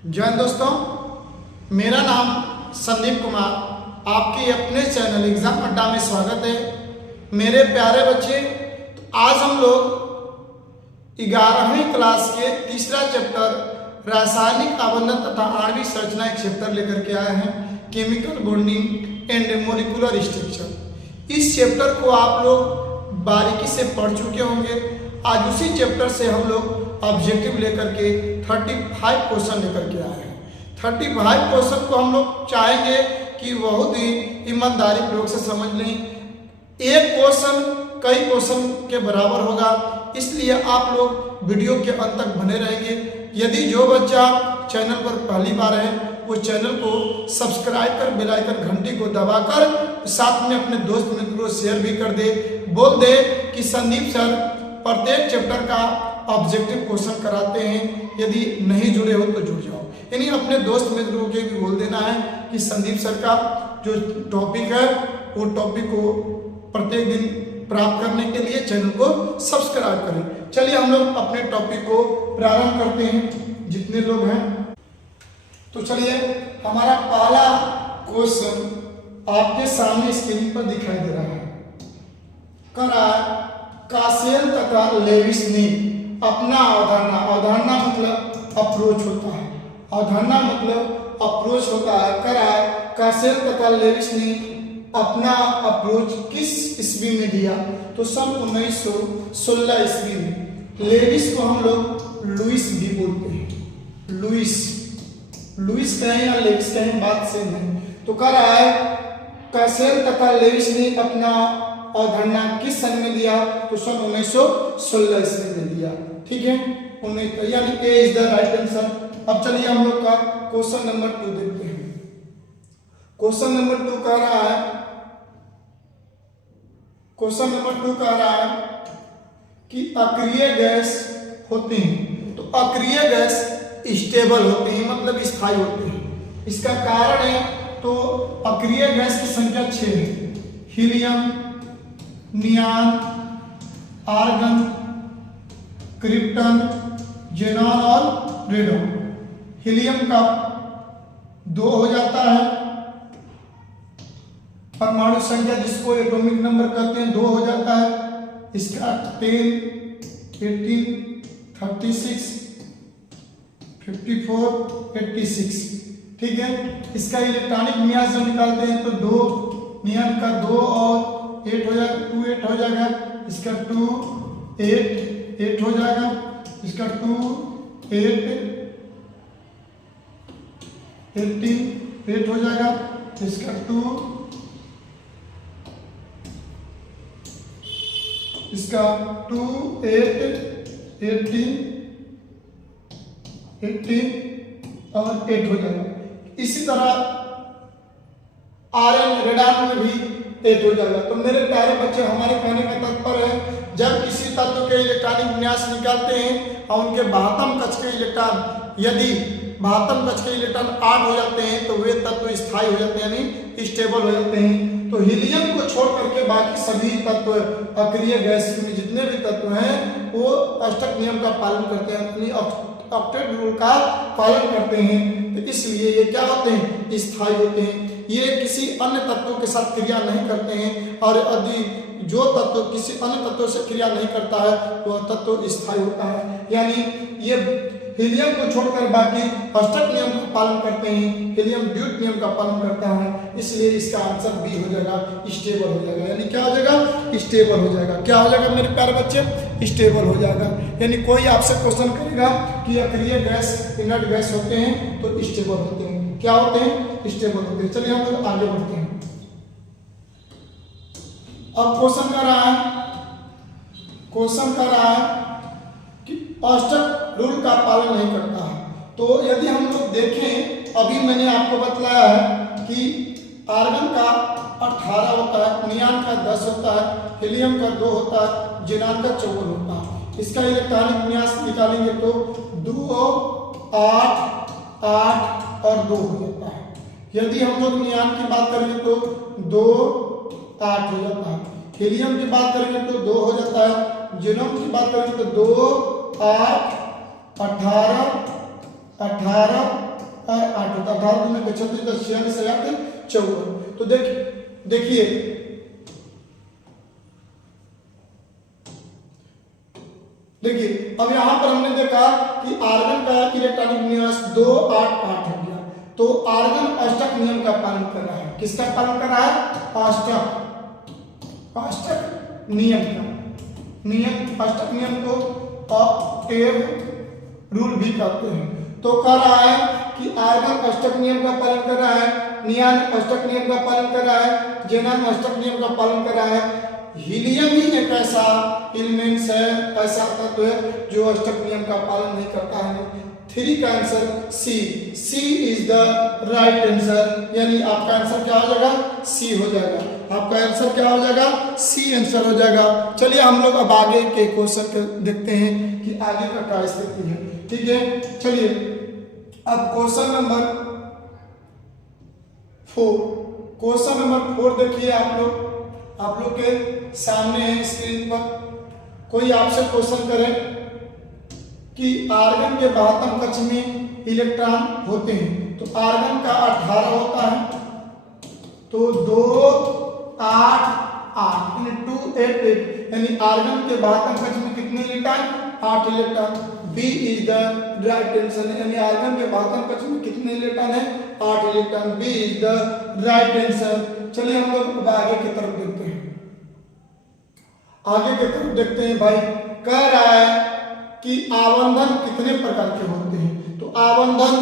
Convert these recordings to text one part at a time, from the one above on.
जय हिंद दोस्तों, मेरा नाम संदीप कुमार, आपके अपने चैनल एग्जाम अड्डा में स्वागत है। मेरे प्यारे बच्चे, तो आज हम लोग 11वीं क्लास के तीसरा चैप्टर रासायनिक आबंधन तथा आणविक संरचना एक चैप्टर लेकर के आए हैं, chemical bonding and molecular structure. इस चैप्टर को आप लोग बारीकी से पढ़ चुके होंगे। आज उसी चैप्टर से हम लोग ऑब्जेक्टिव लेकर के 35 क्वेश्चन लेकर के आए हैं। 35 क्वेश्चन को हम लोग चाहेंगे कि बहुत ही ईमानदारी पूर्वक से समझ लें। एक क्वेश्चन कई क्वेश्चन के बराबर होगा, इसलिए आप लोग वीडियो के अंत तक बने रहेंगे। यदि जो बच्चा चैनल पर पहली बार है वो चैनल को सब्सक्राइब कर बेल आइकन घंटी को दबाकर साथ में अपने दोस्त मित्रों को शेयर भी कर दे। बोल दे कि संदीप सर प्रत्येक चैप्टर का ऑब्जेक्टिव क्वेश्चन कराते हैं, यदि नहीं जुड़े हो तो जुड़ जाओ। यानी अपने दोस्त मित्रों के भी बोल देना है कि संदीप सर का जो टॉपिक है वो टॉपिक को प्रत्येक दिन प्राप्त करने के लिए चैनल को सब्सक्राइब करें। चलिए हम लोग अपने टॉपिक को प्रारंभ करते हैं, जितने लोग हैं। तो चलिए, हमारा पहला क्वेश्चन आपके सामने स्क्रीन पर दिखाई दे रहा है। करा कासेल तथा लेविस ने अपना अवधारणा मतलब अप्रोच होता है। अवधारणा मतलब अप्रोच होता है। करा कासेल तथा लेविस ने अपना अप्रोच किस ईस्वी में दिया? तो सन 1916 ईस्वी में। लेविस को हम लोग लुइस भी बोलते हैं। लुइस कहें या लेविस कहें, बात से नहीं। तो कह रहा है कासेल तथा लेविस ने अपना अवधारणा किस सन में दिया? तो सन 1916 ईस्वी में दिया। ठीक है, 19, यानी ए इज द राइट आंसर। अब चलिए हम लोग का क्वेश्चन नंबर 2 देखते हैं। क्वेश्चन नंबर 2 कह रहा है कि अक्रिय गैस होते हैं। तो अक्रिय गैस स्टेबल होते हैं, मतलब स्थायी होते हैं। इसका कारण है, तो अक्रिय गैस की संख्या 6 है। हीलियम, नियान, आर्गन, क्रिप्टन, जेनॉन और रेडॉन। हीलियम का 2 हो जाता है, परमाणु संख्या जिसको एटॉमिक नंबर कहते हैं 2 हो जाता है। इसका 10, 18, 36, 54, 86। ठीक है, इसका इलेक्ट्रॉनिक विन्यास जो निकालते हैं तो 2, नियन का 2 और 8 हो जाएगा, 2 8 हो जाएगा। इसका 2 8 8 हो जाएगा। इसका 2 8 18 8 हो जाएगा। इसका 2 8 18 और 8 हो जाएगा। इसी तरह आर्यन रेडान में भी 8 हो जाएगा। तो मेरे प्यारे बच्चे, हमारे कहने का तात्पर्य है, जब किसी तत्व के इलेक्ट्रॉनिक विन्यास निकालते हैं और उनके 72 कक्ष के इलेक्ट्रॉन, यदि 72 कक्ष के इलेक्ट्रॉन 8 हो जाते हैं तो वे तत्व स्थायी हो जाते हैं, यानी स्टेबल हो जाते हैं। तो हीलियम को छोड़ करके बाकी सभी तत्व अक्रिय गैस में जितने भी तत्व हैं वो अष्टक नियम का पालन करते हैं, अपनी ऑक्टेट रूल का पालन करते हैं। तो इसलिए ये क्या होते हैं? स्थायी होते हैं। ये किसी अन्य तत्वों के साथ क्रिया नहीं करते हैं, और यदि जो तत्व किसी अन्य तत्व से क्रिया नहीं करता है वह तत्व स्थायी होता है। यानी ये हीलियम को छोड़कर बाकी अष्टक नियम का पालन करते हैं। हीलियम ड्यूट नियम का पालन करता है, इसलिए इसका आंसर बी हो जाएगा, स्टेबल हो जाएगा। यानी क्या हो जाएगा? स्टेबल हो जाएगा। क्या हो जाएगा मेरे प्यारे बच्चे? स्टेबल हो जाएगा। यानी कोई आपसे क्वेश्चन करेगा कि अक्रिय गैस इनर्ट गैस होते हैं तो स्टेबल होते हैं। क्या होते हैं? स्टेबल होते हैं। चलिए हम लोग आगे बढ़ते हैं। अब क्वेश्चन कर रहा है कि अष्टक रूल का पालन नहीं करता है। तो यदि हम लोग देखें, अभी मैंने आपको बतलाया है कि आर्गन का 18 होता है, नियान का 10 होता है, हीलियम का 2 होता है, जेनॉन का 54 होता है। इसका इलेक्ट्रॉनिक विन्यास निकालेंगे तो 2 8 8 और 2 हो जाता है। यदि हम लोग नियान की बात करेंगे तो 2 8 हो जाता है। हीलियम की बात करेंगे तो 2 हो जाता है। जेनॉन की बात करेंगे तो 2 8 18 18 होता है। 18 दूनी 36, 10 46, 54। तो देखिए अब यहाँ पर हमने देखा कि आर्गन का इलेक्ट्रॉनिक विन्यास 2 8 8 हो गया। तो आर्गन अष्टक नियम का पालन कर रहा है। किसका पालन कर रहा है? अष्टक नियम का। अष्टक नियम को ऑक्टेव रूल भी कहते हैं। तो कह रहा है कि आर्गन अष्टक नियम का पालन कर रहा है, नियान अष्टक नियम का पालन कर रहा है, जेनान अष्टक नियम का पालन कर रहा है। हीलियम ही एक ऐसा एलिमेंट्स है, ऐसा तत्व है जो अष्टक नियम का पालन नहीं करता है। 3 का answer C is the right answer, यानी आपका आंसर क्या हो जाएगा? सी हो जाएगा। आपका आंसर क्या हो जाएगा? सी आंसर हो जाएगा। चलिए हम लोग अब आगे के क्वेश्चन देखते हैं कि आगे का क्या स्थिति है। ठीक है, चलिए अब क्वेश्चन नंबर 4। क्वेश्चन नंबर 4 देखिए आप लोग के सामने है स्क्रीन पर। कोई आपसे क्वेश्चन करे कि आर्गन के 72 कक्ष में इलेक्ट्रॉन होते हैं, तो आर्गन का 18 होता है, तो 2 8 8 × 2 8 8, यानी आर्गन के 72 कक्ष में कितने electron? 8 electron. B is the right answer, यानी आर्गन के 72 कक्ष में कितने इलेक्ट्रॉन है? 8 electron. B is the right answer. चलिए हम लोग आगे की तरफ देखते हैं। आगे की तरफ देखते हैं भाई, कह रहा है कि आबंधन कितने प्रकार के होते हैं? तो आबंधन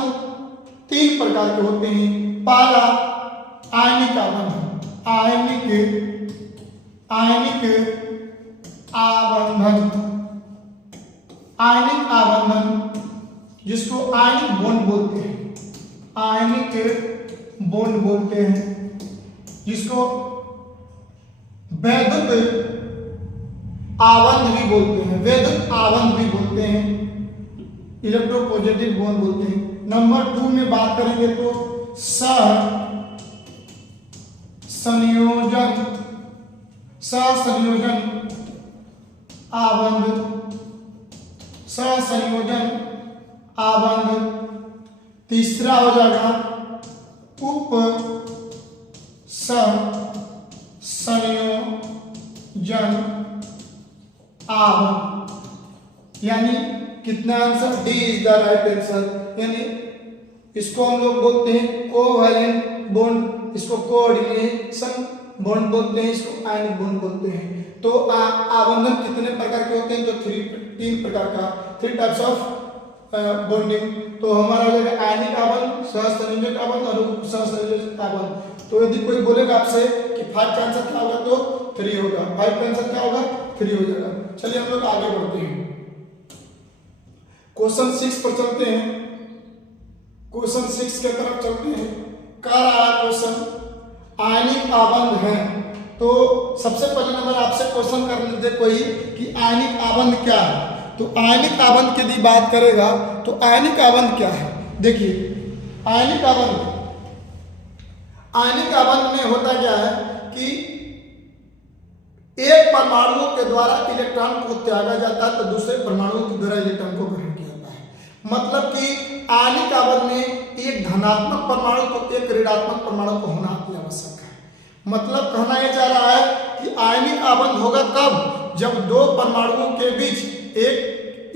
3 प्रकार के होते हैं। पहला आयनिक आबंधन, आयनिक आबंधन जिसको आयनिक बॉन्ड बोलते हैं, आयनिक बॉन्ड बोलते हैं, जिसको वैद्युत आबंध भी बोलते हैं, वैद्युत आबंध भी बोलते हैं, इलेक्ट्रोपॉजिटिव बॉन्ड बोलते हैं। नंबर 2 में बात करेंगे तो सहसंयोजन आबंध। तीसरा हो जाएगा उप संयोजन आबंध। यानी कितना answer? D is the right answer. यानी इसको हम लोग बोलते हैं कोवैलेंट बॉन्ड, इसको कोऑर्डिनेशन बॉन्ड बोलते हैं, इसको आयनिक बॉन्ड बोलते हैं। तो आबंधन कितने प्रकार के होते हैं? तो 3 प्रकार का, 3 टाइप्स ऑफ बॉन्डिंग। तो हमारा हो जाएगा आयनिक आबंध, सहसंयोजक आबंध और उप सहसंयोजक आबंध। तो यदि कोई बोलेगा आपसे कि 5 का आंसर क्या होगा, तो 3 होगा। 5 का आंसर क्या होगा? 3 हो जाएगा। चलिए हम लोग आगे बढ़ते हैं, क्वेश्चन 6 पर चलते हैं। क्वेश्चन 6 के तरफ चलते हैं। कह रहा है क्वेश्चन आयनिक आबंध है। तो सबसे पहले नंबर आपसे क्वेश्चन करने दे कोई कि आयनिक आबंध क्या है। तो आयनिक आबंध की यदि बात करेगा तो आयनिक आबंध क्या है? देखिए आयनिक आबंध में होता क्या है कि एक परमाणु के द्वारा इलेक्ट्रॉन को त्यागा जाता है, तो दूसरे परमाणु के द्वारा इलेक्ट्रॉन को ग्रहण किया जाता है। मतलब कि आयनिक आबंध में एक धनात्मक परमाणु तो एक ऋणात्मक परमाणु को होना अति आवश्यक है। मतलब कहना यह चाह रहा है कि आयनिक आबंध होगा कब? जब 2 परमाणुओं के बीच एक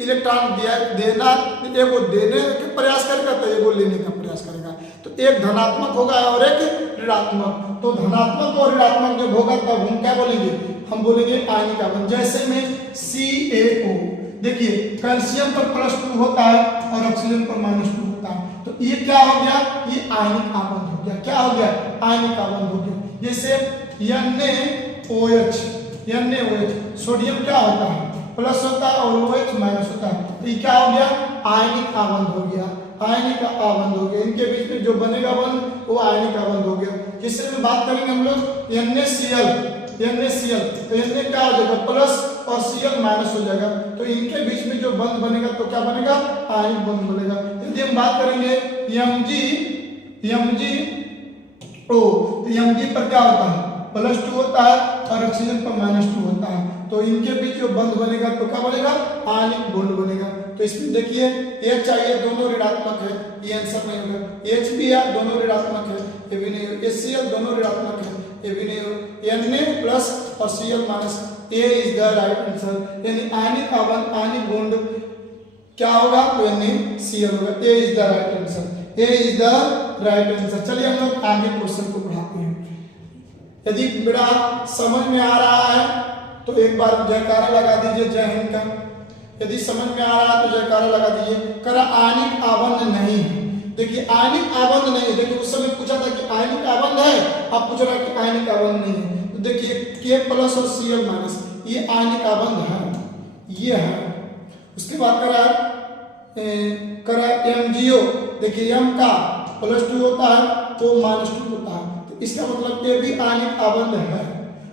इलेक्ट्रॉन देना, एक को देने का प्रयास करेगा तो एक को लेने का प्रयास करेगा, तो एक धनात्मक होगा और एक ऋणात्मक। तो धनात्मक और ऋणात्मक जब होगा तब हम क्या बोलेंगे? हम बोलेंगे आयनिक आबंध। जैसे में CaO, देखिए कैल्शियम पर +2 होता है और ऑक्सीजन पर -2 होता है, तो ये क्या हो गया? ये आयनिक आबंध हो गया। क्या हो गया? आयनिक आबंध हो गया। जैसे NaOH, सोडियम क्या होता है? प्लस होता है और OH माइनस होता है, तो ये क्या हो गया? आयनिक आबंध हो गया। आयनिक आबंध हो गया। इनके बीच में जो बनेगा बंध वो आयनिक आबंध हो गया। जिससे में बात करेंगे हम लोग NaCl, तो Na क्या हो जाएगा? प्लस और Cl माइनस हो जाएगा, तो इनके बीच में जो बंध बनेगा तो क्या बनेगा? आयनिक बंध बनेगा। यदि हम बात करेंगे MgO, तो Mg पर क्या होता है? +2 होता है और ऑक्सीजन पर -2 होता है, तो इनके बीच जो बंध बनेगा तो क्या बनेगा? आयनिक बॉन्ड बनेगा। तो तो इसमें देखिए H चाहिए, दोनों ऋणात्मक है, ये आंसर नहीं होगा। H भी है, दोनों ऋणात्मक है, ये भी नहीं होगा। HCl दोनों ऋणात्मक है, ये भी नहीं होगा। Na प्लस और Cl minus, A is the right answer. यानी आयनिक आबंध, आयनिक बॉन्ड क्या होगा? तो NaCl होगा। A is the right answer, A is the right answer. चलिए हम लोग आगे क्वेश्चन को बढ़ाते हैं। यदि बेटा समझ में आ रहा है तो एक बार जयकारा लगा दीजिए जय हिंद का। यदि समझ में आ रहा है तो जयकारा लगा दीजिए। करा आयनिक आबंध नहीं है। देखिए आयनिक आबंध नहीं है। देखिए उस समय पूछा था कि आयनिक आबंध है, अब पूछ रहा है कि आयनिक आबंध नहीं है। तो देखिए K प्लस और Cl माइनस, ये आयनिक आबंध है, ये है। उसके बाद करा MgO। देखिए M का +2 होता है तो -2 होता है, तो इसका मतलब ये भी आयनिक आबंध है।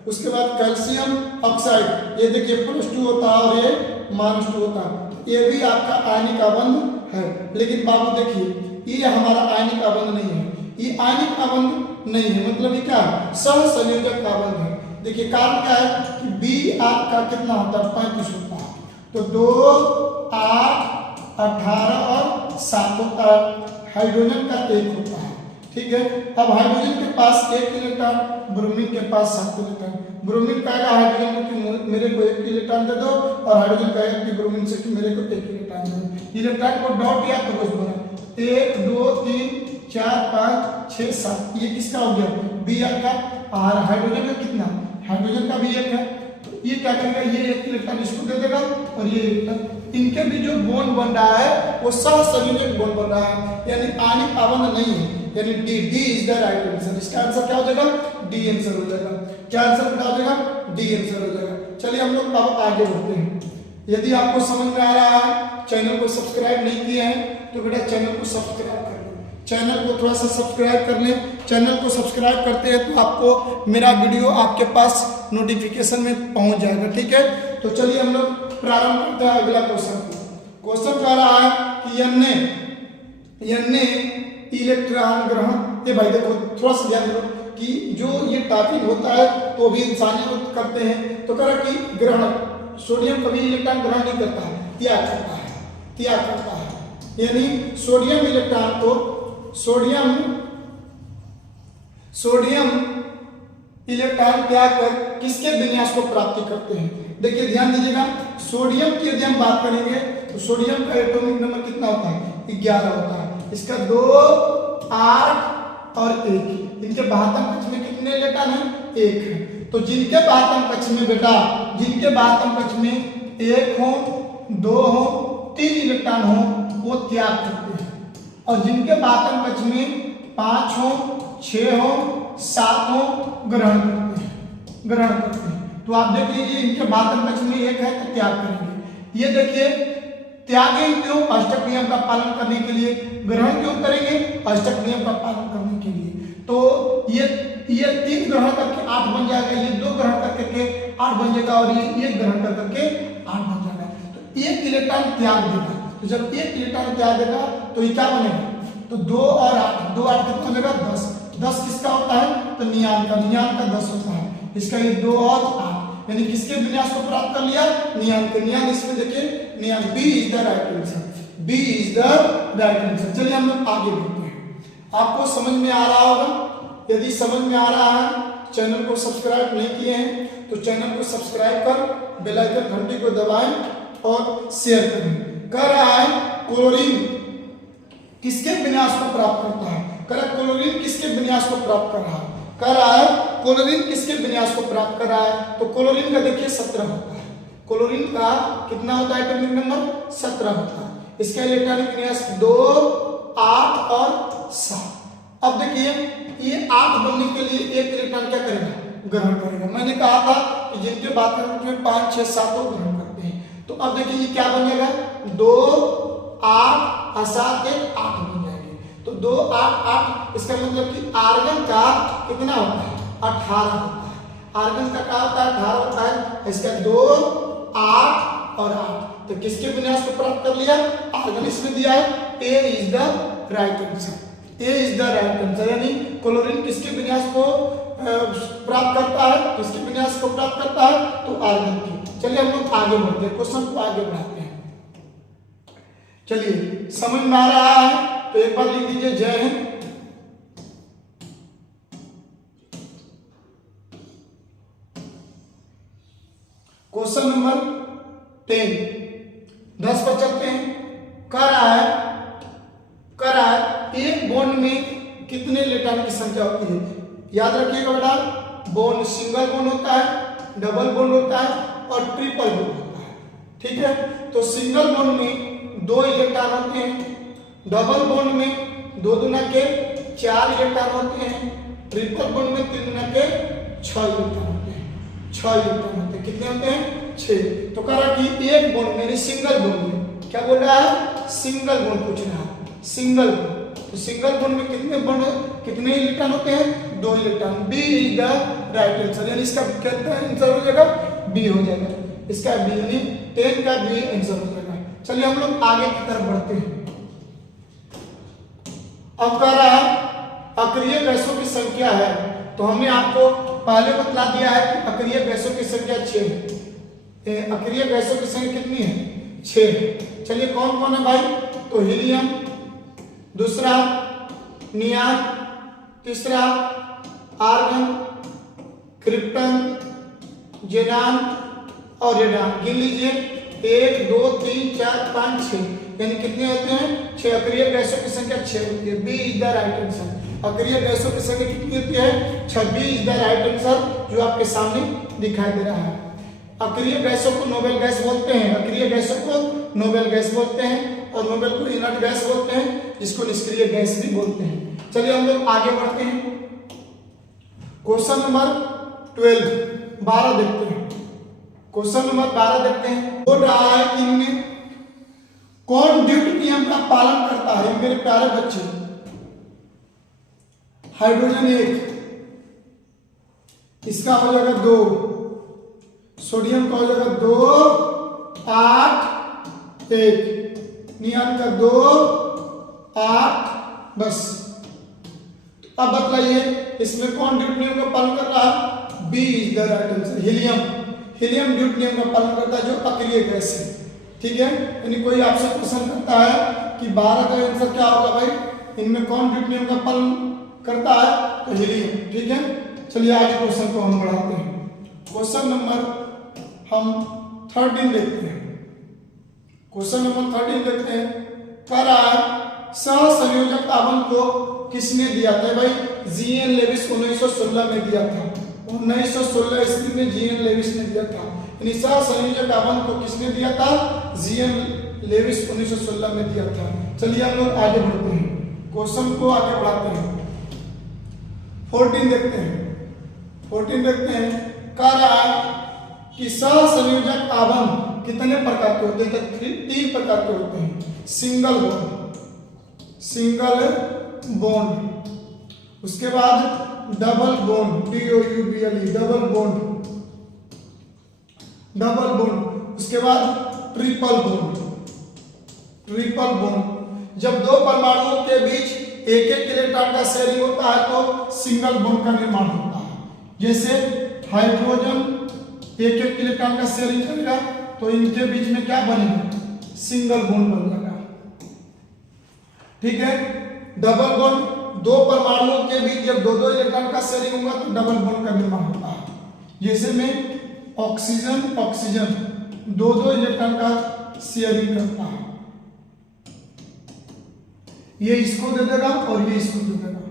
उसके बाद कैल्शियम ऑक्साइड, ये देखिए +2 होता है और ये -2 होता है, ये भी आपका आयनिक आबंध है। लेकिन बाबू देखिए ये हमारा आयनिक आबंध नहीं है, ये आयनिक आबंध नहीं है, मतलब ये क्या है? सहसंयोजक आबंध है। देखिए कारण क्या है कि B आपका कितना होता है? 35 होता है, तो 2, 8, 18 और 7 होता है। हाइड्रोजन का 1 होता है, ठीक है। अब हाइड्रोजन के पास 1 इलेक्ट्रॉन, ब्रोमीन के पास 7 इलेक्ट्रॉन। ब्रोमीन कहेगा हाइड्रोजन को कि मेरे को 1 इलेक्ट्रॉन दे दो, और हाइड्रोजन कहेगा कि ब्रोमीन से कि मेरे को 1 इलेक्ट्रॉन दे दो। इलेक्ट्रॉन को डॉट दिया तो कुछ बोला 1, 2, 3, 4, 5, 6, 7, ये किसका हो गया? Br का। और हाइड्रोजन का कितना? हाइड्रोजन का भी 1 है, तो ये क्या करेगा? ये 1 इलेक्ट्रॉन इसको दे देगा और ये इलेक्ट्रॉन। इनके भी जो बॉन्ड बन रहा है वो सहसंयोजक बॉन्ड बन रहा है, यानी आयनिक आबंध नहीं है, यानी D is the right answer. इसका आंसर क्या हो जाएगा? डी आंसर हो जाएगा। क्या आंसर क्या हो जाएगा? डी आंसर हो जाएगा। चलिए हम लोग अब आगे बढ़ते हैं। यदि आपको समझ में आ रहा है, चैनल को सब्सक्राइब नहीं किए हैं तो बेटा चैनल को सब्सक्राइब कर लो, चैनल को थोड़ा सा सब्सक्राइब कर लें। चैनल को सब्सक्राइब करते हैं तो आपको मेरा वीडियो आपके पास नोटिफिकेशन में पहुंच जाएगा, ठीक है। तो चलिए हम लोग प्रारंभ करते हैं अगला क्वेश्चन। क्वेश्चन कह रहा है कि Na इलेक्ट्रॉन ग्रहण। ये भाई देखो थोड़ा सा ध्यान दो कि जो ये टॉपिक होता है तो भी इंसानियत करते हैं, तो कह रहा कि ग्रहण, सोडियम कभी इलेक्ट्रॉन ग्रहण नहीं करता है, त्याग करता है, त्याग करता है। यानी सोडियम इलेक्ट्रॉन को सोडियम इलेक्ट्रॉन त्याग कर किसके विन्यास को प्राप्ति करते हैं? देखिए ध्यान दीजिएगा, सोडियम की यदि हम बात करेंगे तो सोडियम का एटॉमिक नंबर कितना होता है? 11 होता है। इसका 2, 8 और 1, इनके बाहतम कक्ष में कितने इलेक्ट्रॉन हैं? 1 है। तो जिनके बाहतम कक्ष में बेटा, जिनके बाहतम कक्ष में 1 हो, 2 हो, 3 इलेक्ट्रॉन हो, वो त्याग करते हैं, और जिनके बाहतम कक्ष में 5 हो, 6 हो, 7 हो, ग्रहण करते हैं, ग्रहण करते हैं। तो आप देख लीजिए इनके बाहतम कक्ष में 1 है तो त्याग करेंगे। ये देखिए त्यागेंगे क्यों? अष्टक नियम का पालन करने के लिए। ग्रहण क्यों करेंगे? अष्टक नियम का पालन करने के लिए। तो ये 3 ग्रहण करके 8 बन जाएगा, ये 2 ग्रहण करके 8 बन जाएगा, और ये 1 ग्रहण करके 8 बन जाएगा। तो 1 इलेक्ट्रॉन त्याग देगा। तो जब 1 इलेक्ट्रॉन त्याग देगा तो ये क्या बनेगा? तो 2 और 8, 2 8 कितना हो जाएगा? 10। 10 किसका होता है? तो नियान का 10 होता है। इसका ये 2 और 8, यानी किसके विन्यास को प्राप्त कर लिया? नियान के। नियान इसमें देखिए, neon B is the right answer, B is the right answer. चलिए हम लोग आगे बढ़ते हैं। आपको समझ में आ रहा होगा। यदि समझ में आ रहा है, चैनल को सब्सक्राइब नहीं किए हैं तो चैनल को सब्सक्राइब कर बेल आइकन घंटी को दबाएं और शेयर करें। कह रहा है क्लोरीन किसके विन्यास को प्राप्त करता है? कह रहा है क्लोरीन किसके विन्यास को प्राप्त कर रहा है? कह रहा है क्लोरीन किसके विन्यास को प्राप्त कर रहा है? तो क्लोरीन का देखिए 17 होता है। क्लोरीन का कितना होता है? एटॉमिक नंबर 17 होता है। इसका इलेक्ट्रॉनिक विन्यास 2, 8 और 7। अब देखिए ये 8 बनने के लिए 1 इलेक्ट्रॉन क्या करेगा? ग्रहण करेगा। मैंने कहा था कि जिनके बात में 5, 6, 7 ग्रहण करते हैं। तो अब देखिए ये क्या बन जाएगा? 2, 8 और 7, 8 बन जाएंगे। तो 2, 8, 8, इसका मतलब कि आर्गन का कितना होता है? 18 होता है। आर्गन का क्या होता है? 18 होता है। इसका 2, 8 और 8, तो किसके विन्यास को प्राप्त कर लिया? आर्गन इसमें दिया है। A is the right answer, A is the right answer. यानी क्लोरीन किसके विन्यास को प्राप्त करता है? किसके विन्यास को प्राप्त करता है? तो आर्गन की। चलिए हम लोग आगे बढ़ते हैं, क्वेश्चन को आगे बढ़ाते हैं। चलिए समझ में आ रहा है तो एक बार लिख दीजिए जय हिंद। क्वेश्चन नंबर 10 10 पर चलते हैं। कह रहा है एक बॉन्ड में कितने इलेक्ट्रॉन की संख्या होती है। याद रखिएगा बेटा, बॉन्ड सिंगल बॉन्ड होता है, डबल बॉन्ड होता है और ट्रिपल बॉन्ड होता है। ठीक है, तो सिंगल बॉन्ड में 2 इलेक्ट्रॉन होते हैं, डबल बॉन्ड में 2 दूना के 4 इलेक्ट्रॉन होते हैं, ट्रिपल बॉन्ड में 3 दूना के 6 इलेक्ट्रॉन होते हैं। 6 इलेक्ट्रॉन होते हैं। कितने होते हैं? 6। तो कह रहा कि एक बॉन्ड में सिंगल बॉन्ड में क्या बोल रहा है? सिंगल बॉन्ड पूछ रहा है, सिंगल बॉन्ड। तो सिंगल बॉन्ड में कितने इलेक्ट्रॉन होते हैं? 2 electron. B is the right answer, यानी इसका कितना आंसर हो जाएगा? बी हो जाएगा। इसका बी यानी 10 का बी आंसर हो जाएगा। चलिए हम लोग आगे की तरफ बढ़ते हैं। अब कह रहा है अक्रिय गैसों की संख्या है, तो हमने आपको पहले बतला दिया है कि अक्रिय गैसों की संख्या 6 है। अक्रिय गैसों की संख्या कितनी है? 6 है। चलिए कौन कौन है भाई? तो हीलियम, दूसरा नियान, तीसरा आर्गन, क्रिप्टन, जेनान और रेडान। गिन लीजिए 1 2 3 4 5 6, यानी कितने होते हैं? 6। अक्रिय गैसों की संख्या 6 होती है। B is the right answer. अक्रिय गैसों की संख्या कितनी होती है? 6। B is the right answer जो आपके सामने दिखाई दे रहा है। अक्रिय गैसों को नोबेल गैस बोलते हैं, अक्रिय गैसों को नोबेल गैस बोलते हैं और नोबेल को इनर्ट गैस बोलते हैं, जिसको निष्क्रिय गैस भी बोलते हैं। चलिए हम लोग आगे बढ़ते हैं। क्वेश्चन नंबर 12 देखते हैं। क्वेश्चन नंबर 12 देखते हैं। बोल रहा है कि इनमें कौन ड्यूटी नियम का पालन करता है? मेरे प्यारे बच्चे, हाइड्रोजन 1, इसका हो जाएगा 2, सोडियम का हो जाएगा 2 8 1, नियान का 2 8, बस। अब बतलाइए इसमें कौन ड्यूटी नियम का पालन कर रहा है? B is the right answer. Helium duet नियम का पालन करता है, जो अक्रिय गैस है। ठीक है, यानी कोई आपसे क्वेश्चन करता है कि 12 का आंसर क्या होगा भाई, इनमें कौन ड्यूटी नियम का पालन करता है? तो हीलियम। ठीक है, चलिए आज क्वेश्चन को हम बढ़ाते हैं। क्वेश्चन नंबर हम 13 देखते हैं। क्वेश्चन नंबर 13 देखते हैं। कह रहा है सहसंयोजक आवरण को किसने दिया था? भाई जीएन लेविस 1916 में दिया था। 1916 ईस्वी में जीएन लेविस ने दिया था। यानी सहसंयोजक आवरण को किसने दिया था? जीएन लेविस 1916 में दिया था। चलिए हम लोग आगे बढ़ते हैं, क्वेश्चन को आगे बढ़ाते हैं। 14 देखते हैं। कह रहा है कि सहसंयोजक आवरण कितने प्रकार के होते हैं? तो 3 प्रकार के होते हैं। सिंगल बॉन्ड, उसके बाद double bond, DOUBLE, double bond, उसके बाद ट्रिपल बॉन्ड। जब 2 परमाणुओं के बीच एक इलेक्ट्रॉन का शेयरिंग होता है तो सिंगल बॉन्ड का निर्माण होता है। जैसे हाइड्रोजन एक इलेक्ट्रॉन का शेयरिंग करेगा तो इनके बीच में क्या बनेगा? सिंगल बॉन्ड बन जाएगा। ठीक है, डबल बॉन्ड 2 परमाणुओं के बीच जब 2 इलेक्ट्रॉन का शेयरिंग होगा तो डबल बॉन्ड का निर्माण होता है। जैसे में ऑक्सीजन 2 इलेक्ट्रॉन का शेयरिंग करता है, ये इसको दे देगा और ये इसको दे देगा।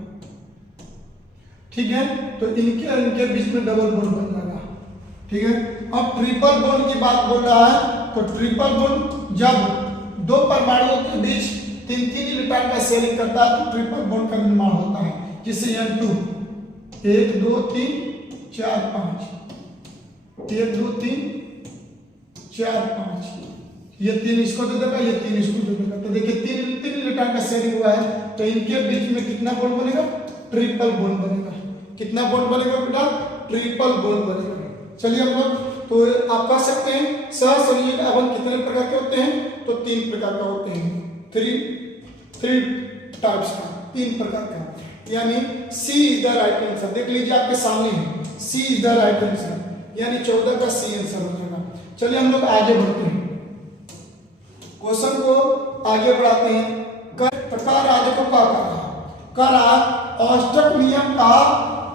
ठीक है, तो इनके बीच में डबल बॉन्ड बन जाएगा। ठीक है, अब ट्रिपल बॉन्ड की बात बोल रहा है। तो ट्रिपल बॉन्ड जब 2 परमाणुओं के बीच 3 इलेक्ट्रॉन का शेयरिंग करता है तो ट्रिपल बॉन्ड का निर्माण होता है। जैसे N2 1 2 3 4 5, 1 2 3 4 5, ये 3 इसको दे देगा, ये 3 इसको दे देगा। तो देखिए 3 इलेक्ट्रॉन का शेयरिंग हुआ है तो इनके बीच में कितना बॉन्ड बनेगा? ट्रिपल बॉन्ड बनेगा। कितना बॉन्ड बनेगा बेटा? ट्रिपल बॉन्ड बनेगा। चलिए हम लोग, तो आप कह सकते हैं सहसंयोजक आवरण कितने प्रकार के होते हैं? तो 3 प्रकार का होते हैं। 3 टाइप्स का, 3 प्रकार का। यानी सी इज द राइट आंसर। देख लीजिए आपके सामने है, सी इज द राइट आंसर, यानी 14 का सी आंसर हो जाएगा। चलिए हम लोग आगे बढ़ते हैं, क्वेश्चन को आगे बढ़ाते हैं। प्रकार आदि को क्या कर रहा अष्टक नियम का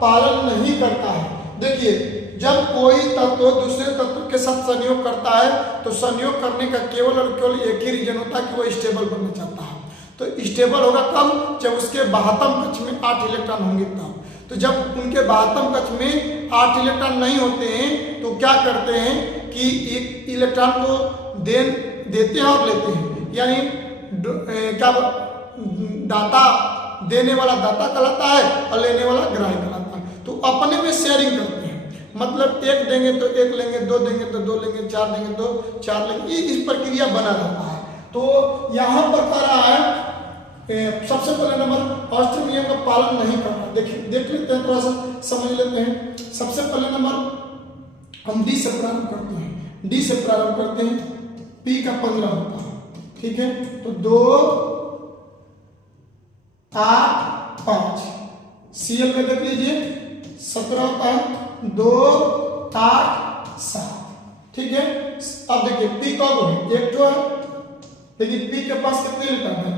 पालन नहीं करता है। देखिए, जब कोई तत्व दूसरे तत्व के साथ संयोग करता है तो संयोग करने का केवल और केवल एक ही रीजन होता है कि वो स्टेबल बनना चाहता है। तो स्टेबल होगा कब? जब उसके बाह्यतम कक्ष में 8 इलेक्ट्रॉन होंगे तब। तो जब उनके बाह्यतम कक्ष में 8 इलेक्ट्रॉन नहीं होते हैं तो क्या करते हैं कि एक इलेक्ट्रॉन को देते हैं और लेते हैं, यानी क्या दाता देने वाला दाता कहलाता है और लेने वाला ग्राही कहलाता है। तो अपने में शेयरिंग करते हैं, मतलब एक देंगे तो एक लेंगे, दो देंगे तो दो लेंगे, चार देंगे तो चार लेंगे, इस प्रक्रिया बना रहता है। तो यहाँ पर कह रहा है सबसे पहले नंबर अष्टक नियम का पालन नहीं करना। देखिए, देख लेते हैं, थोड़ा सा समझ लेते हैं। सबसे पहले नंबर हम डी से प्रारंभ करते हैं। डी से प्रारंभ करते हैं, पी का 15 होता है, ठीक है। तो 2 8 5, सीएल में देख लीजिए 17 होता है, 2 8 7, ठीक है। अब देखिए पी कब है? 1 तो है, लेकिन पी के पास कितने इलेक्ट्रॉन है?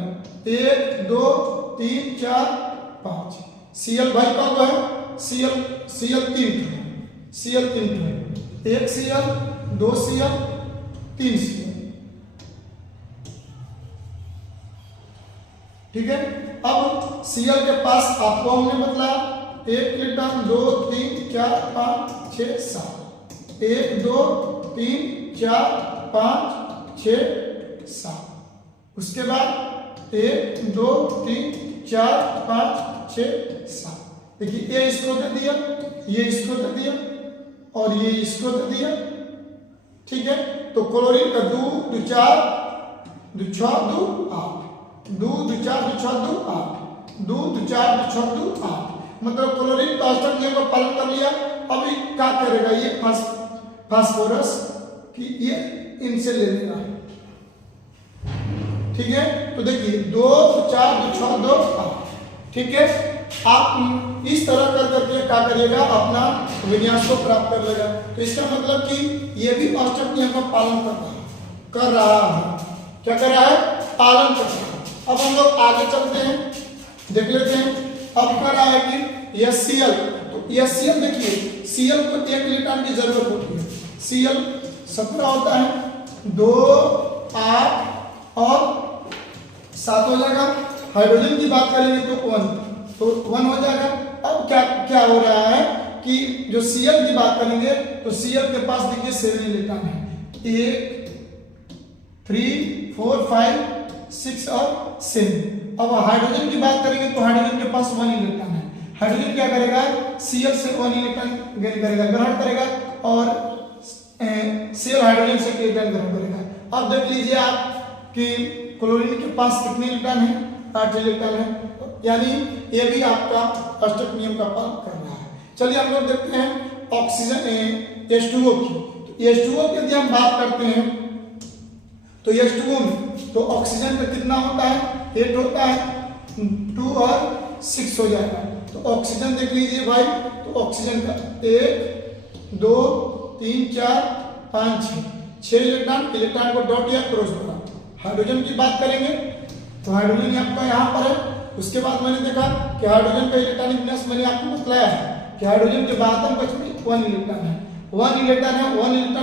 1 2 3 4 5। सीएल भाई कब है? सीएल 3 है, सीएल 3 है, 1 सीएल 2 सीएल 3 सीएल, ठीक है। अब सीएल के पास आपको हमने बतलाया 1 इलेक्ट्रॉन 2 3 4 5 6 7, 1 2 3 4 5 6 7। उसके बाद 1 2 3 4 5 6 7। देखिए, ये इसको दे दिया, ये इसको दे दिया और ये इसको दे दिया, ठीक है। तो क्लोरीन का 2 2 4 2 6 2 8, 2 2 4 2 6 2 8, 2 2 4 2 6 2 8। मतलब क्लोरीन का अष्टक नियम का पालन कर लिया। अभी क्या करेगा ये फास्फोरस कि ये इनसे ले लेगा, ठीक है। तो देखिए 2 4 2 6 2 8, ठीक है। आप इस तरह कर करके क्या करिएगा, अपना विन्यास को प्राप्त कर लेगा। तो इसका मतलब कि ये भी अष्टक नियम का पालन कर रहा है। क्या कर रहा है? पालन कर रहा है। अब हम लोग आगे चलते हैं, देख लेते हैं। अब कह रहा है कि HCl, तो HCl देखिए, Cl को 1 इलेक्ट्रॉन की जरूरत होती है। Cl 17 होता है, 2 8 और 7 हो जाएगा। हाइड्रोजन की बात करेंगे तो 1 हो जाएगा। अब क्या हो रहा है कि जो Cl की बात करेंगे तो Cl के पास देखिए 7 इलेक्ट्रॉन है, 1 3 4 5 6 और 7। अब हाइड्रोजन की बात करेंगे तो हाइड्रोजन के पास 1 इलेक्ट्रॉन है। हाइड्रोजन क्या करेगा? Cl से 1 इलेक्ट्रॉन गेन करेगा, ग्रहण करेगा, और Cl हाइड्रोजन से इलेक्ट्रॉन ग्रहण करेगा। अब देख लीजिए आप कि क्लोरीन के पास कितने इलेक्ट्रॉन है? 8 इलेक्ट्रॉन है, यानी ये भी आपका अष्टक नियम का पालन कर रहा है। चलिए हम लोग देखते हैं ऑक्सीजन H2O की। तो H2O की यदि हम बात करते हैं तो H2O में तो ऑक्सीजन का कितना होता है? 8 होता है, 2 और 6 हो जाएगा। तो ऑक्सीजन देख लीजिए भाई, तो ऑक्सीजन का 1 2 3 4 5 6 इलेक्ट्रॉन को डॉट या क्रॉस बना। हाइड्रोजन की बात करेंगे तो हाइड्रोजन आपका यहाँ पर है। उसके बाद मैंने देखा कि हाइड्रोजन का इलेक्ट्रॉनिक विन्यास मैंने आपको बतलाया है कि हाइड्रोजन के बाह्यतम कक्ष में 1 इलेक्ट्रॉन है, 1 इलेक्ट्रॉन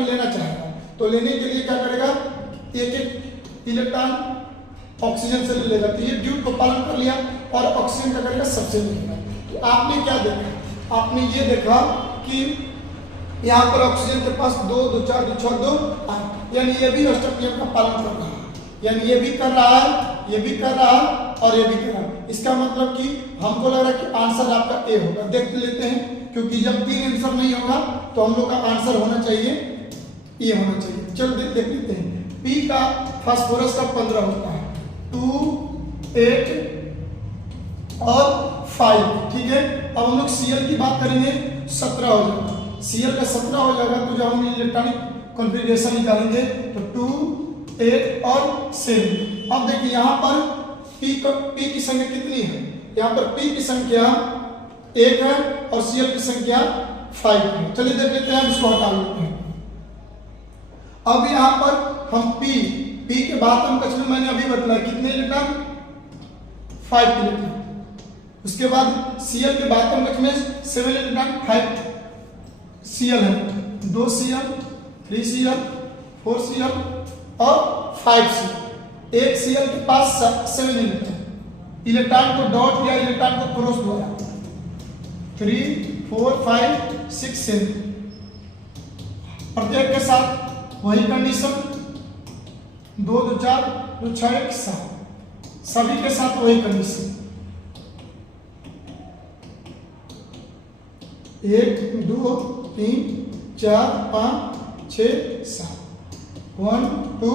लेना चाहेगा। तो लेने के लिए क्या करेगा? एक इलेक्ट्रॉन ऑक्सीजन से ले लेगा। तो ये ड्यूट को पालन कर लिया और ऑक्सीजन क्या करेगा? सबसे लेगा। तो आपने क्या देखा? आपने ये देखा कि यहाँ पर ऑक्सीजन के पास 2 2 4 2 6 2 8, यानी ये भी अष्टक नियम का पालन कर रहा है, यानी ये भी कर रहा है, ये भी कर रहा है और ये भी कर रहा है। इसका मतलब कि हमको लग रहा है कि आंसर आपका ए होगा। देख लेते हैं, क्योंकि जब 3 आंसर नहीं होगा तो हम लोग का आंसर होना चाहिए ये होना चाहिए। चलो देख लेते हैं। पी का फास्फोरस का 15 होता है, 2 8 और 5, ठीक है। अब हम लोग Cl की बात करेंगे, 17 हो जाएगा। Cl का 17 हो जाएगा तो जब हम इलेक्ट्रॉनिक कॉन्फ़िगरेशन निकालेंगे तो 2 8 और 7। अब देखिए यहाँ पर P की संख्या कितनी है? यहाँ पर P की संख्या 1 है और Cl की संख्या 5 है। चलिए देख लेते हैं, इसको हटा लेते हैं। अब यहाँ पर हम P P के बातम कक्ष में मैंने अभी बतलाया कितने इलेक्ट्रॉन, 5 इलेक्ट्रॉन। उसके बाद Cl के बातम कक्ष में 7 इलेक्ट्रॉन, 5 Cl है, 2 Cl, 3 Cl, 4 Cl और 5 Cl। एक Cl के पास 7 इलेक्ट्रॉन, इलेक्ट्रॉन को डॉट या इलेक्ट्रॉन को क्रॉस द्वारा 3 4 5 6 7 प्रत्येक के साथ वही कंडीशन, 2 2 4 2 6 1 7 सभी के साथ वही कंडीशन, 1 2 3 4 5 6 7 1 2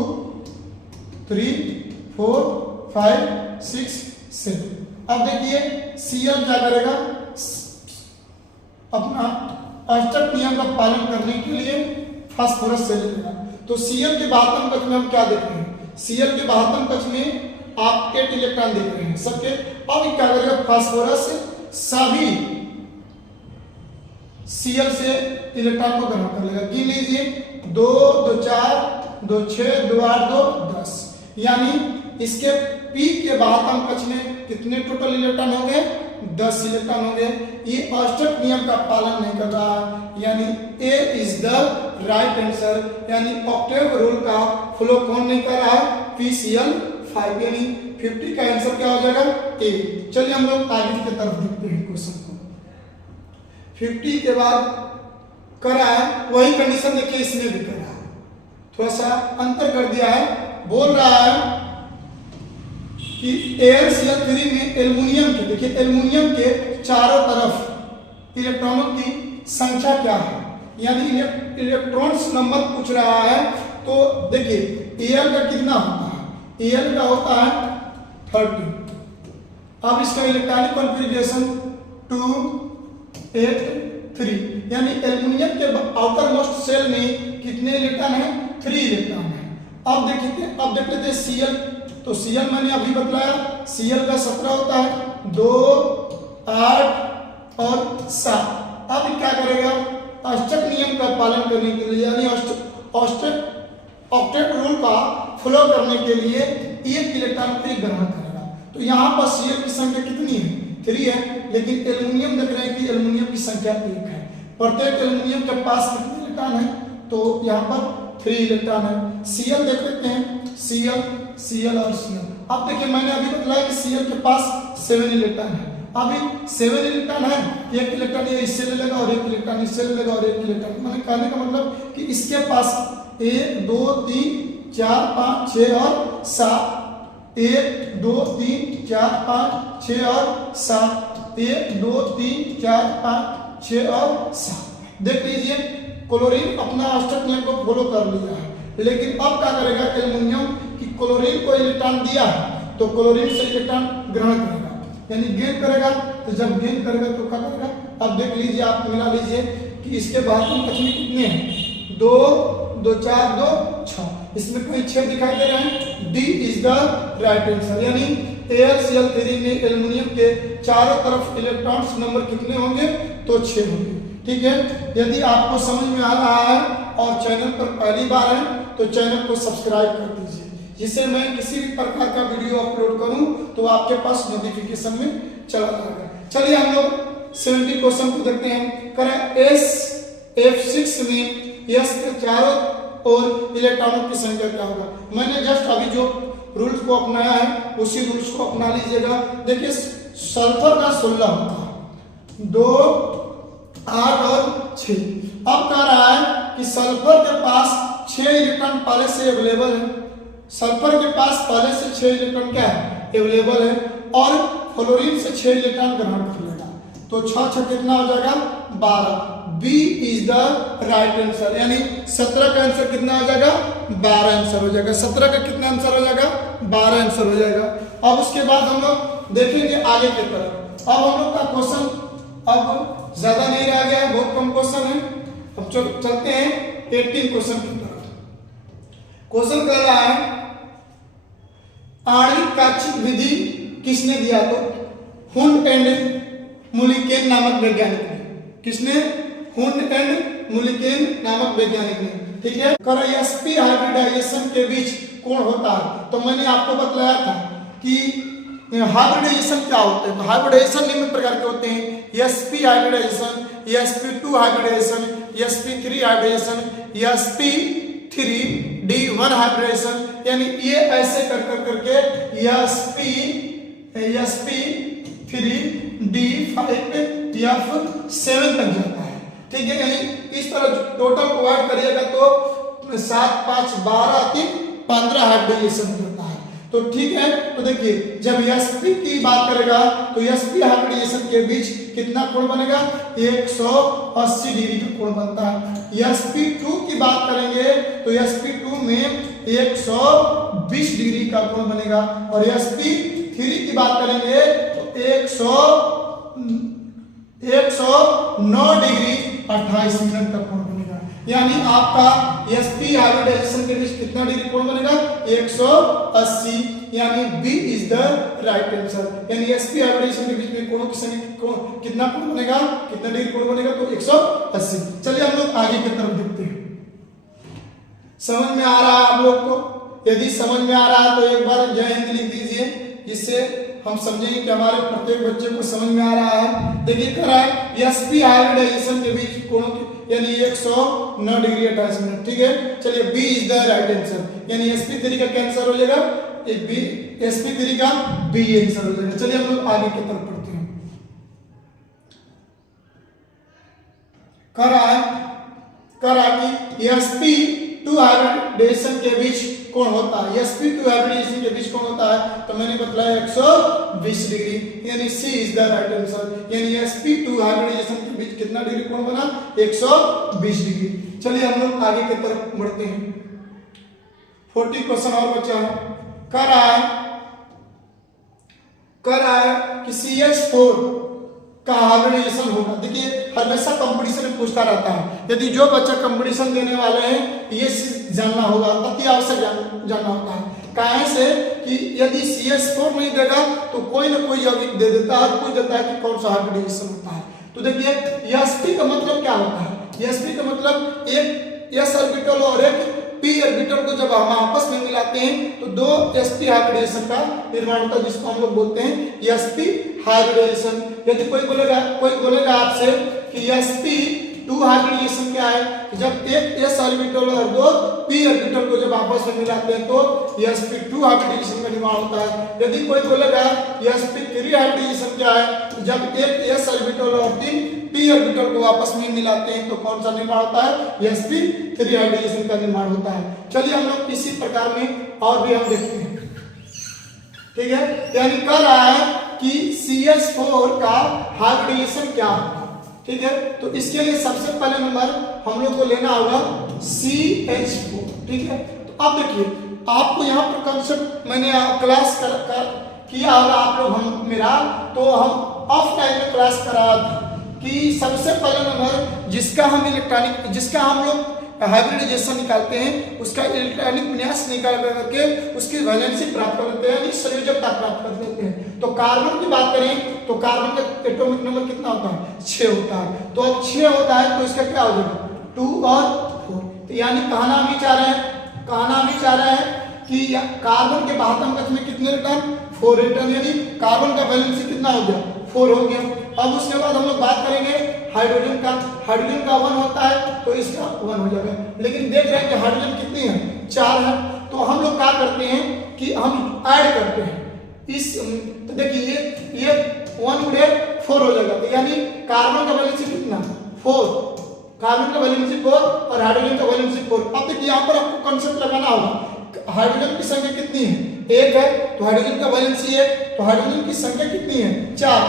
3 4 5 6 7। अब देखिए Cl क्या करेगा, अपना अष्टक नियम का पालन करने के लिए फास्फोरस से लेगा। तो Cl के बाहत्तम कक्ष में हम क्या देख रहे हैं, Cl के बाहत्तम कक्ष में आप 8 इलेक्ट्रॉन देख रहे हैं सबके। अब क्या करेगा, फास्फोरस सभी Cl से इलेक्ट्रॉन को ग्रहण कर लेगा। गिन लीजिए, 2 2 4 2 6 2 8 2 10, यानी इसके P के बाहत्तम कक्ष में कितने टोटल इलेक्ट्रॉन हो गए, 10 इलेक्ट्रॉन हो गए। ये अष्टक नियम का पालन नहीं कर रहा, यानी A is the right answer, यानी ऑक्टेव रूल का फ्लो कौन नहीं कर रहा है, PCl5, यानी 50 का आंसर क्या हो जाएगा, A। चलिए हम लोग आगे की तरफ देखते हैं क्वेश्चन को। 50 के बाद करा है वही कंडीशन, देखिए इसमें भी करा है, थोड़ा सा अंतर कर दिया है। बोल रहा है कि AlCl3 में एल्युमिनियम के, देखिए एल्युमिनियम के चारों तरफ इलेक्ट्रॉनों की संख्या क्या है, यानी इलेक्ट्रॉन्स नंबर पूछ रहा है। तो देखिए Al का कितना होता है, Al का होता है 30। अब इसका इलेक्ट्रॉनिक कॉन्फ़िगरेशन 2 8 3, यानी एल्युमिनियम के आउटर मोस्ट सेल में कितने इलेक्ट्रॉन है, 3 इलेक्ट्रॉन है। अब देख लेते हैं Cl। तो Cl मैंने अभी बतलाया, Cl का 17 होता है, 2 8 और 7। अब क्या करेगा, अष्टक नियम का पालन करने के लिए, यानी ऑक्टेट रूल का फ्लो करने के लिए 1 इलेक्ट्रॉन फ्री ग्रहण करेगा। तो यहाँ पर Cl की संख्या कितनी है, 3 है, लेकिन एल्युमिनियम देख रहे हैं कि एल्युमिनियम की संख्या 1 है। प्रत्येक एल्युमिनियम के पास कितने इलेक्ट्रॉन है, तो यहाँ पर 3 इलेक्ट्रॉन है। Cl देख लेते हैं, Cl और Cl। अब देखिए मैंने अभी बतलाया कि Cl के पास 7 इलेक्ट्रॉन है। अभी 7 इलेक्ट्रॉन है, एक इलेक्ट्रॉन ये इससे ले लेगा और एक इलेक्ट्रॉन इससे ले लेगा और एक इलेक्ट्रॉन, मैंने कहने का मतलब कि इसके पास 1 2 3 4 5 6 और 7, 1 2 3 4 5 6 और 7, 1 2 3 4 5 6 और 7। देख लीजिए क्लोरीन अपना अष्टक नियम को फॉलो कर लिया है, लेकिन अब क्या करेगा, एल्युमिनियम की क्लोरीन को इलेक्ट्रॉन दिया है तो क्लोरीन से इलेक्ट्रॉन ग्रहण करेगा, यानी गेन करेगा। तो जब गेन करेगा तो क्या करेगा, अब देख लीजिए, आप मिला लीजिए कि इसके बाहत्तम कक्ष में कितने हैं, 2 2 4 2 6, इसमें कोई 6 दिखाई दे रहे हैं, D is the right answer, यानी AlCl3 में एल्युमिनियम के चारों तरफ इलेक्ट्रॉन्स नंबर कितने होंगे, तो 6 होंगे। ठीक है, यदि आपको समझ में आ रहा है और चैनल पर पहली बार है तो चैनल को सब्सक्राइब कर दीजिए, जिससे मैं किसी भी प्रकार का वीडियो अपलोड करूं तो आपके पास नोटिफिकेशन में चला जाएगा। चलिए हम लोग 70 क्वेश्चन को देखते हैं। करें F6 में S के चारों ओर इलेक्ट्रॉनों की संख्या क्या होगा। मैंने जस्ट अभी जो रूल्स को अपनाया है उसी रूल्स को अपना लीजिएगा। देखिए सल्फर का 16 होता है, 2 8 और 6। अब कह रहा है कि सल्फर के पास 6 इलेक्ट्रॉन पहले से अवेलेबल है, सल्फर के पास पहले से 6 इलेक्ट्रॉन क्या है, अवेलेबल है, और फ्लोरीन से 6 इलेक्ट्रॉन ग्रहण कर लेगा, तो 6 6 कितना हो जाएगा, 12। B is the right answer, यानी 17 का आंसर कितना हो जाएगा, 12 आंसर हो जाएगा। 17 का कितना आंसर हो जाएगा, 12 आंसर हो जाएगा। अब उसके बाद हम लोग देखेंगे आगे की तरफ। अब हम लोग का क्वेश्चन अब ज्यादा नहीं रह गया है, बहुत कम क्वेश्चन है। अब चलते हैं 18 क्वेश्चन की तरफ। क्वेश्चन कह रहा है आणविक काक्षिक विधि किसने दिया, तो हुंड एंड मुलिकेन नामक वैज्ञानिक ने। किसने, हुंड एंड मुलिकेन नामक वैज्ञानिक ने। ठीक है। sp हाइब्रिडाइजेशन के बीच कोण होता है। तो मैंने आपको बतलाया था कि हाइब्रिडाइजेशन क्या होता है। तो हाइब्रिडाइजेशन निम्न प्रकार के होते हैं: sp hybridisation, sp2 hybridisation, sp3 hybridisation, sp3d1 hybridisation. यानी ये ऐसे कर करके sp3d5f7 तक जाता है। ठीक है, यानी इस तरह टोटल को ऐड करिएगा तो 7 5 12 3 15 हाइब्रिडाइजेशन होता है। तो ठीक है, तो देखिए जब sp की बात करेगा तो sp हाइब्रिडाइजेशन के बीच कितना कोण बनेगा? 180 डिग्री का कोण बनता है। sp2 की बात करेंगे तो sp2 में 120 डिग्री का कोण बनेगा और sp3 की बात करेंगे तो 109 डिग्री 28 मिनट का कोण बनेगा। यानी आपका sp हाइब्रिडाइजेशन के बीच कितना डिग्री कोण बनेगा? 180। यानी B is the right answer. यानी sp हाइब्रिडाइजेशन के बीच में कोणों की संख्या कितना कोण बनेगा, कितना डिग्री कोण बनेगा? तो 180। चलिए हम लोग आगे की तरफ देखते हैं। समझ में आ रहा है आप लोग को? यदि समझ में आ रहा है तो एक बार जय हिंद लिख दीजिए, जिससे हम समझेंगे कि हमारे प्रत्येक बच्चे को समझ में आ रहा है। देखिए कह रहा है sp हाइब्रिडाइजेशन के बीच कोणों की यानी 109 डिग्री 28 मिनट। ठीक है, चलिए B is the right answer. यानी sp3 का कैंसर हो जाएगा, sp3 का B आंसर हो जाएगा। चलिए हम लोग आगे की तरफ पढ़ते हैं। कह रहा कि sp2 हाइब्रिडाइजेशन के बीच कोण होता है। sp2 हाइब्रिडाइजेशन के बीच कोण होता है तो मैंने बताया 120 डिग्री। यानी C is the right answer. यानी sp2 हाइब्रिडाइजेशन के बीच कितना डिग्री कोण बना? 120 डिग्री। चलिए हम लोग आगे की तरफ बढ़ते हैं। 40 क्वेश्चन और बचा है। कह रहा है कि CH4 का हाइब्रिडाइजेशन होगा। देखिए हमेशा कंपटीशन में पूछता रहता है। यदि जो बच्चा कंपटीशन देने वाले हैं ये जानना होगा, अति आवश्यक जानना होता है। काहे से कि यदि CH4 नहीं देगा तो कोई ना कोई यौगिक दे देता है, कोई देता है कि कौन सा हाइब्रिडाइजेशन होता है। तो देखिए sp का मतलब क्या होता है? sp का मतलब एक s ऑर्बिटल और एक p ऑर्बिटल को जब हम आपस में मिलाते हैं तो दो sp हाइब्रिडाइजेशन का निर्माण होता है, जिसको हम लोग बोलते हैं sp हाइब्रिडाइजेशन। यदि कोई बोलेगा आपसे कि sp2 हाइब्रिडाइजेशन क्या है? जब एक s ऑर्बिटल और दो p ऑर्बिटल को जब आपस में मिलाते हैं तो sp2 हाइब्रिडाइजेशन का निर्माण होता है। यदि कोई बोलेगा sp3 हाइब्रिडाइजेशन क्या है? जब एक s ऑर्बिटल और 3 p ऑर्बिटल को आपस में मिलाते हैं तो कौन सा निर्माण होता है? sp3 हाइब्रिडाइजेशन का निर्माण होता है। चलिए हम लोग इसी प्रकार में और भी हम देखते हैं। ठीक है, यानी कह रहा है कि CH4 का हाइब्रिडाइजेशन क्या होगा। ठीक है, तो इसके लिए सबसे पहले नंबर हम लोग को लेना होगा CH4। ठीक है, तो अब देखिए आपको यहाँ पर कंसेप्ट मैंने क्लास किया होगा आप लोग मेरा, तो हम ऑफ टाइम में क्लास कराया था कि सबसे पहले नंबर जिसका हम लोग हाइब्रिडाइजेशन निकालते हैं उसका इलेक्ट्रॉनिक विन्यास निकाल करके उसकी वैलेंसी प्राप्त कर लेते हैं, यानी संयोजकता प्राप्त कर लेते हैं। तो कार्बन की बात करें तो कार्बन का एटॉमिक नंबर कितना होता है? 6 होता है। तो अब 6 होता है तो इसका क्या हो जाएगा? 2 और 4। तो यानी कहना भी चाह रहे हैं कि कार्बन के बाहतम कक्ष में कितने इलेक्ट्रॉन? 4 इलेक्ट्रॉन। यानी कार्बन का वैलेंसी कितना हो गया? 4 हो गया। अब उसके बाद हम लोग बात करेंगे हाइड्रोजन का 1 होता है तो इसका 1 हो जाएगा। लेकिन देख रहे हैं कि हाइड्रोजन कितनी है? 4 है। तो हम लोग क्या करते हैं कि हम ऐड करते हैं तो देखिए ये 1 गुणे 4 हो जाएगा। तो यानी कार्बन का वैलेंसी कितना? 4। कार्बन का वैलेंसी 4 और हाइड्रोजन का वैलेंसी 4। अब देखिए यहाँ पर आपको कंसेप्ट लगाना होगा। हाइड्रोजन की संख्या कितनी है? 1 है तो हाइड्रोजन का वैलेंसी 1, तो हाइड्रोजन की संख्या कितनी है? 4।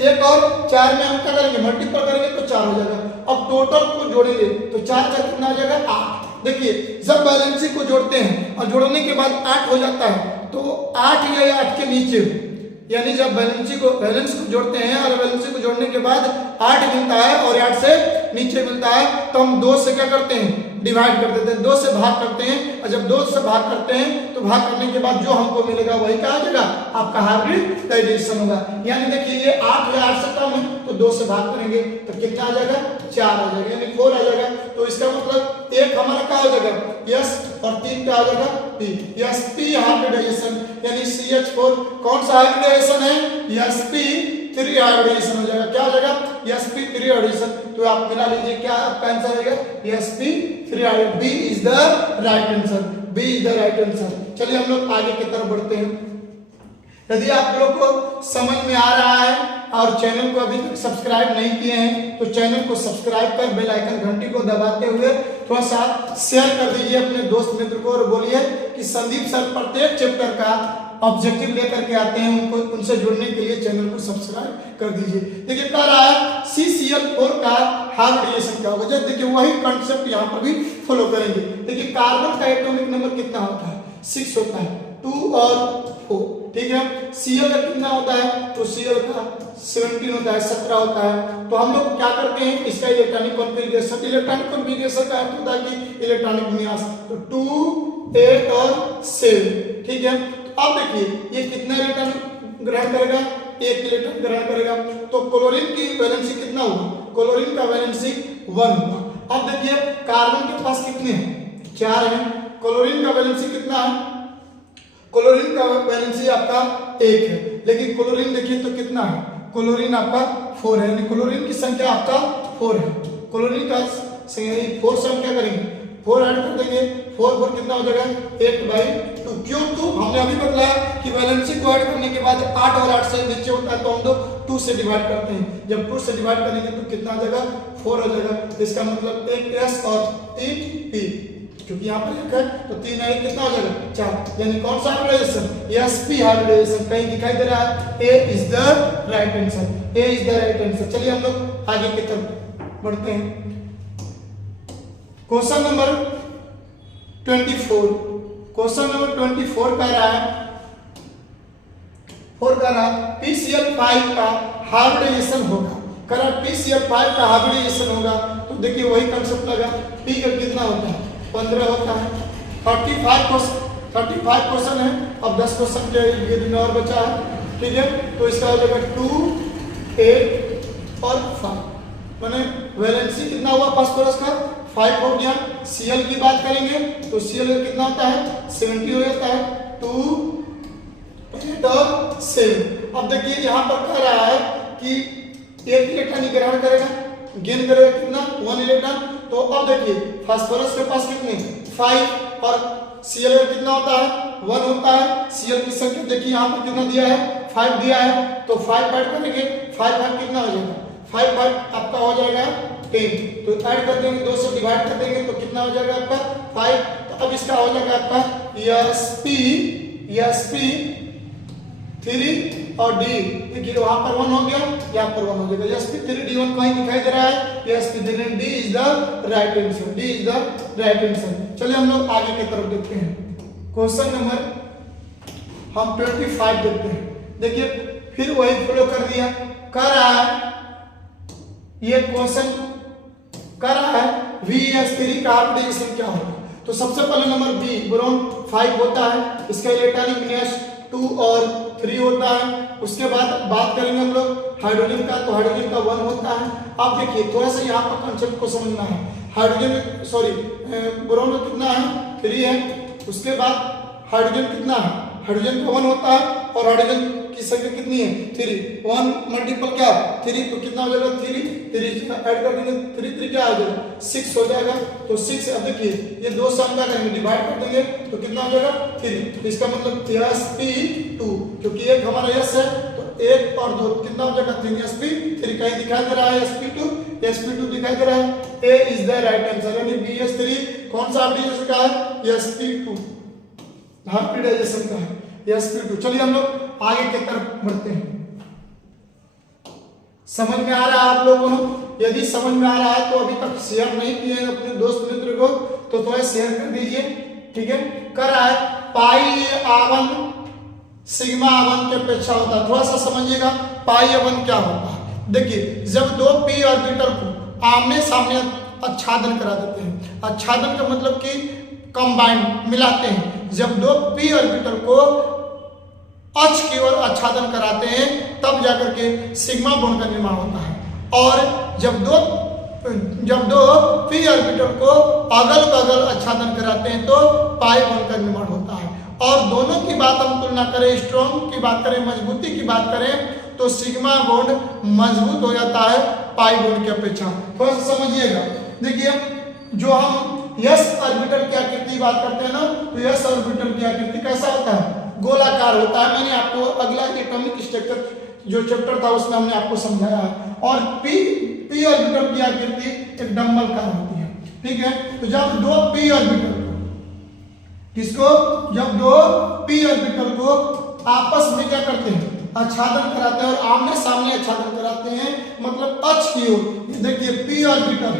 1 और 4 में हम क्या करेंगे? मल्टीपल करेंगे तो 4 हो जाएगा। अब टोटल को जोड़ेंगे तो 4 का कितना आ जाएगा? 8। देखिए जब वैलेंसी को जोड़ते हैं और जोड़ने के बाद 8 हो जाता है तो 8 या 8 के नीचे, यानी जब वैलेंस को जोड़ते हैं और वैलेंसी को जोड़ने के बाद 8 मिलता है और 8 से नीचे मिलता है तो हम 2 से क्या करते हैं? डिवाइड कर देते हैं, 2 से भाग करते हैं। और जब 2 से भाग करते हैं तो भाग करने के बाद जो हमको मिलेगा वही क्या आ जाएगा? आपका हाइब्रिडाइजेशन होगा। यानी देखिए ये 8 या 8 से कम है तो 2 से भाग करेंगे तो कितना आ जाएगा? 4 आ जाएगा, यानी 4 आ जाएगा। तो इसका मतलब एक हमारा क्या हो जाएगा यस और 3 क्या हो जाएगा पी, sp हाइब्रिडाइजेशन यानी CH4 कौन सा हाइब्रिडाइजेशन है sp3 हाइब्रिडाइजेशन हो जाएगा। क्या हो जाएगा sp3 हाइब्रिडाइजेशन। तो आप मिला लीजिए क्या आपका आंसर आएगा sp3 hybrid. B is the right answer, B is the right answer. चलिए हम लोग आगे की तरफ बढ़ते हैं। यदि आप लोग को समझ में आ रहा है और चैनल को अभी तक सब्सक्राइब नहीं किए हैं तो चैनल को सब्सक्राइब कर बेल आइकन घंटी को दबाते हुए थोड़ा सा शेयर कर दीजिए अपने दोस्त मित्र को और बोलिए कि संदीप सर प्रत्येक चैप्टर का ऑब्जेक्टिव लेकर के आते हैं, उनको उनसे जुड़ने के लिए चैनल को सब्सक्राइब कर दीजिए। देखिए कह रहा है CCl4 का हाइब्रिडाइजेशन क्या होगा। जैसे देखिए वही कंसेप्ट यहाँ पर भी फॉलो करेंगे। देखिए कार्बन का एटॉमिक नंबर कितना होता है 6 होता है, 2 और 4 ठीक है। Cl का कितना होता है तो Cl का 17 होता है, 17 होता है। तो हम लोग क्या करते हैं इसका इलेक्ट्रॉनिक कॉन्फ़िगरेशन, इलेक्ट्रॉनिक कॉन्फ़िगरेशन का अर्थ होता है कि इलेक्ट्रॉनिक विन्यास। तो 2 8 और 7 ठीक है। तो अब देखिए ये कितना इलेक्ट्रॉन ग्रहण करेगा, 1 इलेक्ट्रॉन ग्रहण करेगा। तो क्लोरीन की वैलेंसी कितना होगा, क्लोरीन का वैलेंसी 1 होगा। अब देखिए कार्बन के पास कितने हैं 4 हैं, क्लोरीन का वैलेंसी कितना है, क्लोरीन का वैलेंसी आपका 1 है, लेकिन क्लोरीन देखिए तो कितना है, क्लोरीन आपका 4 है, यानी क्लोरीन की संख्या आपका 4 है। क्लोरीन का 4 से हम क्या करेंगे 4 ऐड कर देंगे, 4 कितना हो जाएगा 8/2। क्यों तो हमने अभी बताया कि वैलेंसी को ऐड करने के बाद 8 और 8 से नीचे होता है तो हम लोग 2 से डिवाइड करते हैं। जब 2 से डिवाइड करेंगे तो कितना आ जाएगा 4 हो जाएगा। इसका मतलब 1 S और 3 P, क्योंकि यहाँ पर लिखा है तो 3 है कितना हो जाएगा 4, यानी कौन सा हाइब्रिडाइजेशन sp हाइब्रिडाइजेशन कहीं दिखाई दे रहा है। A is the right answer, A is the right answer. चलिए हम लोग आगे की तरफ बढ़ते हैं। क्वेश्चन नंबर 24, क्वेश्चन नंबर 24 कह रहा है PCl5 का हाइब्रिडाइजेशन होगा। कह रहा है PCl5 का हाइब्रिडाइजेशन होगा। तो देखिए वही कंसेप्ट लगा, P का कितना होता है 15 होता है, 35 क्वेश्चन है। अब 10 क्वेश्चन के ये दिन और बचा है ठीक है। तो इसका हो जाएगा 2 8 और 5, माने वैलेंसी कितना हुआ फास्फोरस का 5 हो गया। Cl की बात करेंगे तो Cl का कितना होता है 70 हो जाता है, 2 8 और 7। अब देखिए यहाँ पर कह रहा है कि 1 इलेक्ट्रॉन ग्रहण करेगा, गेन करेगा कितना 1 इलेक्ट्रॉन। तो अब देखिए फास्फोरस के पास कितने 5 और Cl का कितना होता है 1 होता है। Cl की संख्या देखिए यहाँ पर कितना दिया है 5 दिया है, तो 5 ऐड करेंगे 5 कितना हो जाएगा 5 आपका हो जाएगा 10। तो ऐड कर देंगे 2 से डिवाइड कर देंगे तो कितना हो जाएगा आपका 5। तो अब इसका हो जाएगा आपका sp3 और D, देखिए वहां पर 1 हो गया, यहाँ पर 1 हो जाएगा। sp3d1 कहीं दिखाई दे रहा है, sp3 D is the right answer, D is the right answer. चलिए हम लोग आगे की तरफ देखते हैं। क्वेश्चन नंबर हम 25 देखते हैं। देखिए फिर वही फॉलो कर दिया, कह रहा है ये क्वेश्चन कर रहा है VS3 का हाइब्रिडाइजेशन क्या होगा। तो सबसे पहले नंबर बी बोरॉन 5 होता है, इसका इलेक्ट्रॉनिक विन्यास 2 और 3 होता है। उसके बाद बात करेंगे हम लोग हाइड्रोजन का, तो हाइड्रोजन का 1 होता है। अब देखिए थोड़ा सा यहाँ पर कंसेप्ट को समझना है। हाइड्रोजन सॉरी बोरॉन का कितना है 3 है। उसके बाद हाइड्रोजन कितना है, हाइड्रोजन का 1 होता है और हाइड्रोजन की संख्या कितनी है 3, 1 मल्टीपल क्या 3, तो कितना हो जाएगा 3 ऐड कर देंगे 3 क्या हो जाएगा 6 हो जाएगा। तो 6 अब देखिए ये 2 से हम क्या करेंगे डिवाइड कर देंगे तो कितना हो जाएगा 3। तो इसका मतलब sp2, क्योंकि एक हमारा s है तो 1 और 2 कितना हो जाएगा 3, sp3 कहीं दिखाई दे रहा है sp2 दिखाई दे रहा है। A is the right answer, यानी BS3 कौन सा हाइब्रिडाइजेशन का है sp2 हाइब्रिडाइजेशन का है sp2। चलिए हम लोग आगे की तरफ बढ़ते हैं। समझ में आ रहा है आप लोगों को? यदि समझ में आ रहा है तो अभी तक शेयर नहीं किए हैं अपने दोस्त मित्र को तो थोड़ा शेयर कर दीजिए ठीक है। कर रहा है पाई A1 सिग्मा A1 की अपेक्षा होता है। थोड़ा सा समझिएगा पाई A1 क्या होता है। देखिए जब 2 p ऑर्बिटल को आमने सामने आच्छादन करा देते हैं, आच्छादन का मतलब कि कंबाइन मिलाते हैं। जब 2 p ऑर्बिटल को अक्ष की ओर आच्छादन कराते हैं तब जाकर के सिग्मा बॉन्ड का निर्माण होता है। और जब 2 जब दो पी ऑर्बिटल को अगल बगल आच्छादन कराते हैं तो पाई बॉन्ड का निर्माण होता है। और दोनों की बात हम तुलना करें, स्ट्रॉन्ग की बात करें, मजबूती की बात करें तो सिग्मा बॉन्ड मजबूत हो जाता है पाई बॉन्ड की अपेक्षा। थोड़ा सा समझिएगा। देखिए जो हम यस ऑर्बिटल की आकृति बात करते हैं ना, तो यस ऑर्बिटल की आकृति कैसा होता है? गोलाकार होता है। मैंने आपको अगला एटॉमिक स्ट्रक्चर जो चैप्टर था उसमें हमने आपको समझाया है। और पी ऑर्बिटल की आकृति एक डंबलकार होती है। ठीक है, तो जब दो पी ऑर्बिटल को जब दो पी ऑर्बिटल को आपस में क्या करते हैं? आच्छादन कराते हैं और आमने सामने आच्छादन कराते हैं, मतलब अक्ष की ओर। देखिए पी ऑर्बिटल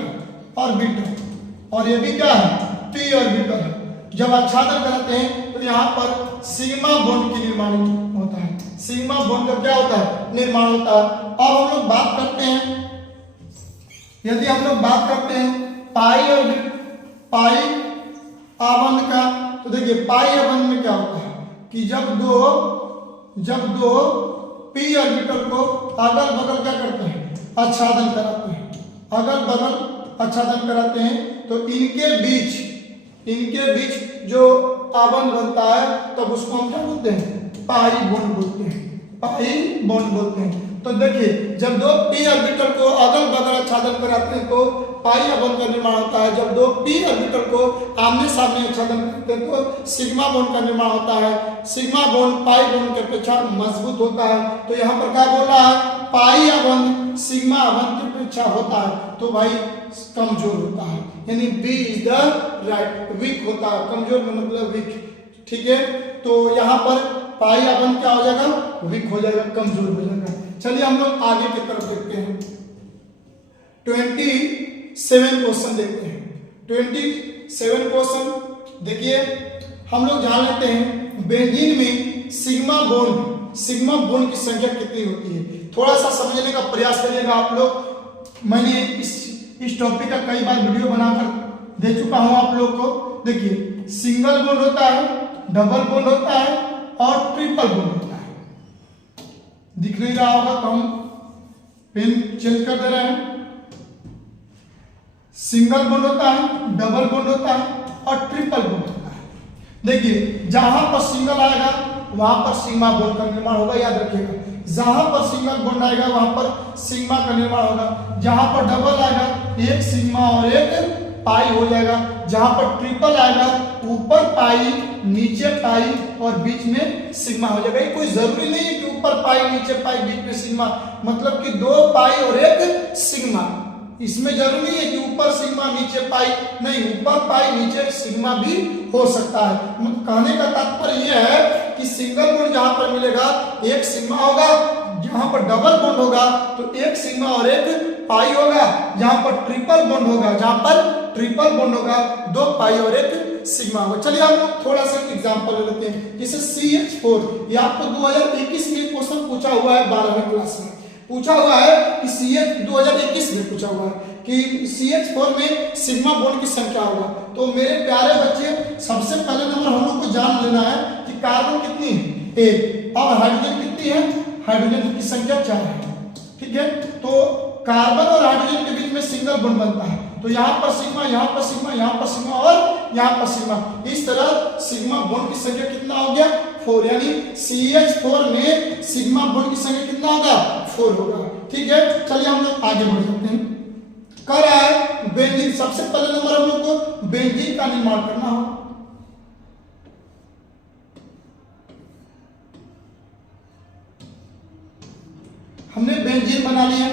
और ये भी क्या है? पी ऑर्बिटल है। जब आच्छादन कराते हैं तो यहाँ पर सिग्मा बॉन्ड की निर्माण होता है। सिग्मा बॉन्ड का क्या होता है? निर्माण होता है। अब हम लोग बात करते हैं, यदि हम लोग बात करते हैं पाई आबंध का, तो देखिए पाई आबंध में क्या होता है कि जब दो पी ऑर्बिटल को अगल बगल क्या करते हैं? आच्छादन कराते हैं। अगल बगल आच्छादन कराते हैं तो इनके बीच जो आबंध बनता है तब तो उसको हम क्या बोलते हैं? पाई बॉन्ड बोलते हैं। तो देखिए जब दो पी ऑर्बिटल को अगल बगल आच्छादन कराते हैं तो पाई बॉन्ड का निर्माण होता है। जब दो पी ऑर्बिटल को आमने सामने आच्छादन करते हैं तो सिग्मा बॉन्ड का निर्माण होता है। सिग्मा बॉन्ड पाई बॉन्ड की अपेक्षा मजबूत होता है। तो यहाँ पर क्या बोल रहा है? पाई बॉन्ड सिग्मा बॉन्ड की अपेक्षा होता है तो भाई कमजोर होता है, यानी B is the right, weak होता है। कमजोर में मतलब वीक। ठीक है, तो यहाँ पर पाई बॉन्ड क्या हो जाएगा? वीक हो जाएगा, कमजोर हो जाएगा। चलिए हम लोग आगे की तरफ देखते हैं। 27 क्वेश्चन देखते हैं। 27 क्वेश्चन देखिए, हम लोग जान लेते हैं बेंजीन में सिग्मा बॉन्ड की संख्या कितनी होती है। थोड़ा सा समझने का प्रयास करिएगा आप लोग। मैंने इस टॉपिक का कई बार वीडियो बनाकर दे चुका हूं आप लोग को। देखिए सिंगल बॉन्ड होता है, डबल बॉन्ड होता है और ट्रिपल बॉन्ड होता है। दिख नहीं रहा होगा तो हम पेन चेंज कर दे रहे हैं। सिंगल बॉन्ड होता है, डबल बॉन्ड होता है और ट्रिपल बॉन्ड होता है। देखिए जहां पर सिंगल आएगा वहां पर सिग्मा बॉन्ड का निर्माण होगा, याद रखिएगा। जहां पर सिंगल बॉन्ड आएगा वहां पर सिग्मा का निर्माण होगा। जहां पर डबल आएगा एक सिग्मा और एक पाई हो जाएगा। जहां पर ट्रिपल आएगा ऊपर पाई नीचे पाई और बीच में सिग्मा हो जाएगा। ये कोई जरूरी नहीं है कि ऊपर पाई नीचे पाई बीच में सिग्मा, मतलब कि दो पाई और एक सिग्मा। इसमें जरूरी है कि ऊपर सिग्मा नीचे पाई, नहीं, ऊपर पाई नीचे सिग्मा भी हो सकता है। कहने का तात्पर्य यह है कि सिंगल बॉन्ड जहां पर मिलेगा एक सिग्मा होगा, जहां पर डबल बॉन्ड होगा तो एक सिग्मा और एक पाई होगा। जहां पर ट्रिपल बॉन्ड होगा दो पाई और एक सिग्मा होगा। चलिए हम लोग थोड़ा सा एग्जांपल ले लेते हैं। जैसे CH4, ये आपको 2021 में क्वेश्चन पूछा हुआ है, 12वीं क्लास में पूछा हुआ है कि CH 2021 में पूछा हुआ है कि CH4 में सिग्मा बॉन्ड की संख्या होगा। तो मेरे प्यारे बच्चे, सबसे पहले नंबर हम लोग को जान लेना है कि कार्बन कितनी है? 1। और हाइड्रोजन कितनी है? हाइड्रोजन की संख्या 4 है। ठीक है, तो कार्बन और हाइड्रोजन के बीच में सिंगल बॉन्ड बनता है तो यहाँ पर सिग्मा, यहाँ पर सिग्मा, यहाँ पर सिग्मा और यहाँ पर सिग्मा। इस तरह सिग्मा बॉन्ड की संख्या कितना हो गया? 4। यानी CH4 में सिग्मा बॉन्ड की संख्या कितना होगा? 4 होगा। ठीक है, चलिए हम लोग आगे बढ़ सकते हैं। कर रहा है बेंजीन। सबसे पहले नंबर हम लोग को बेंजीन का निर्माण करना हो। हमने बेंजीन बना लिया।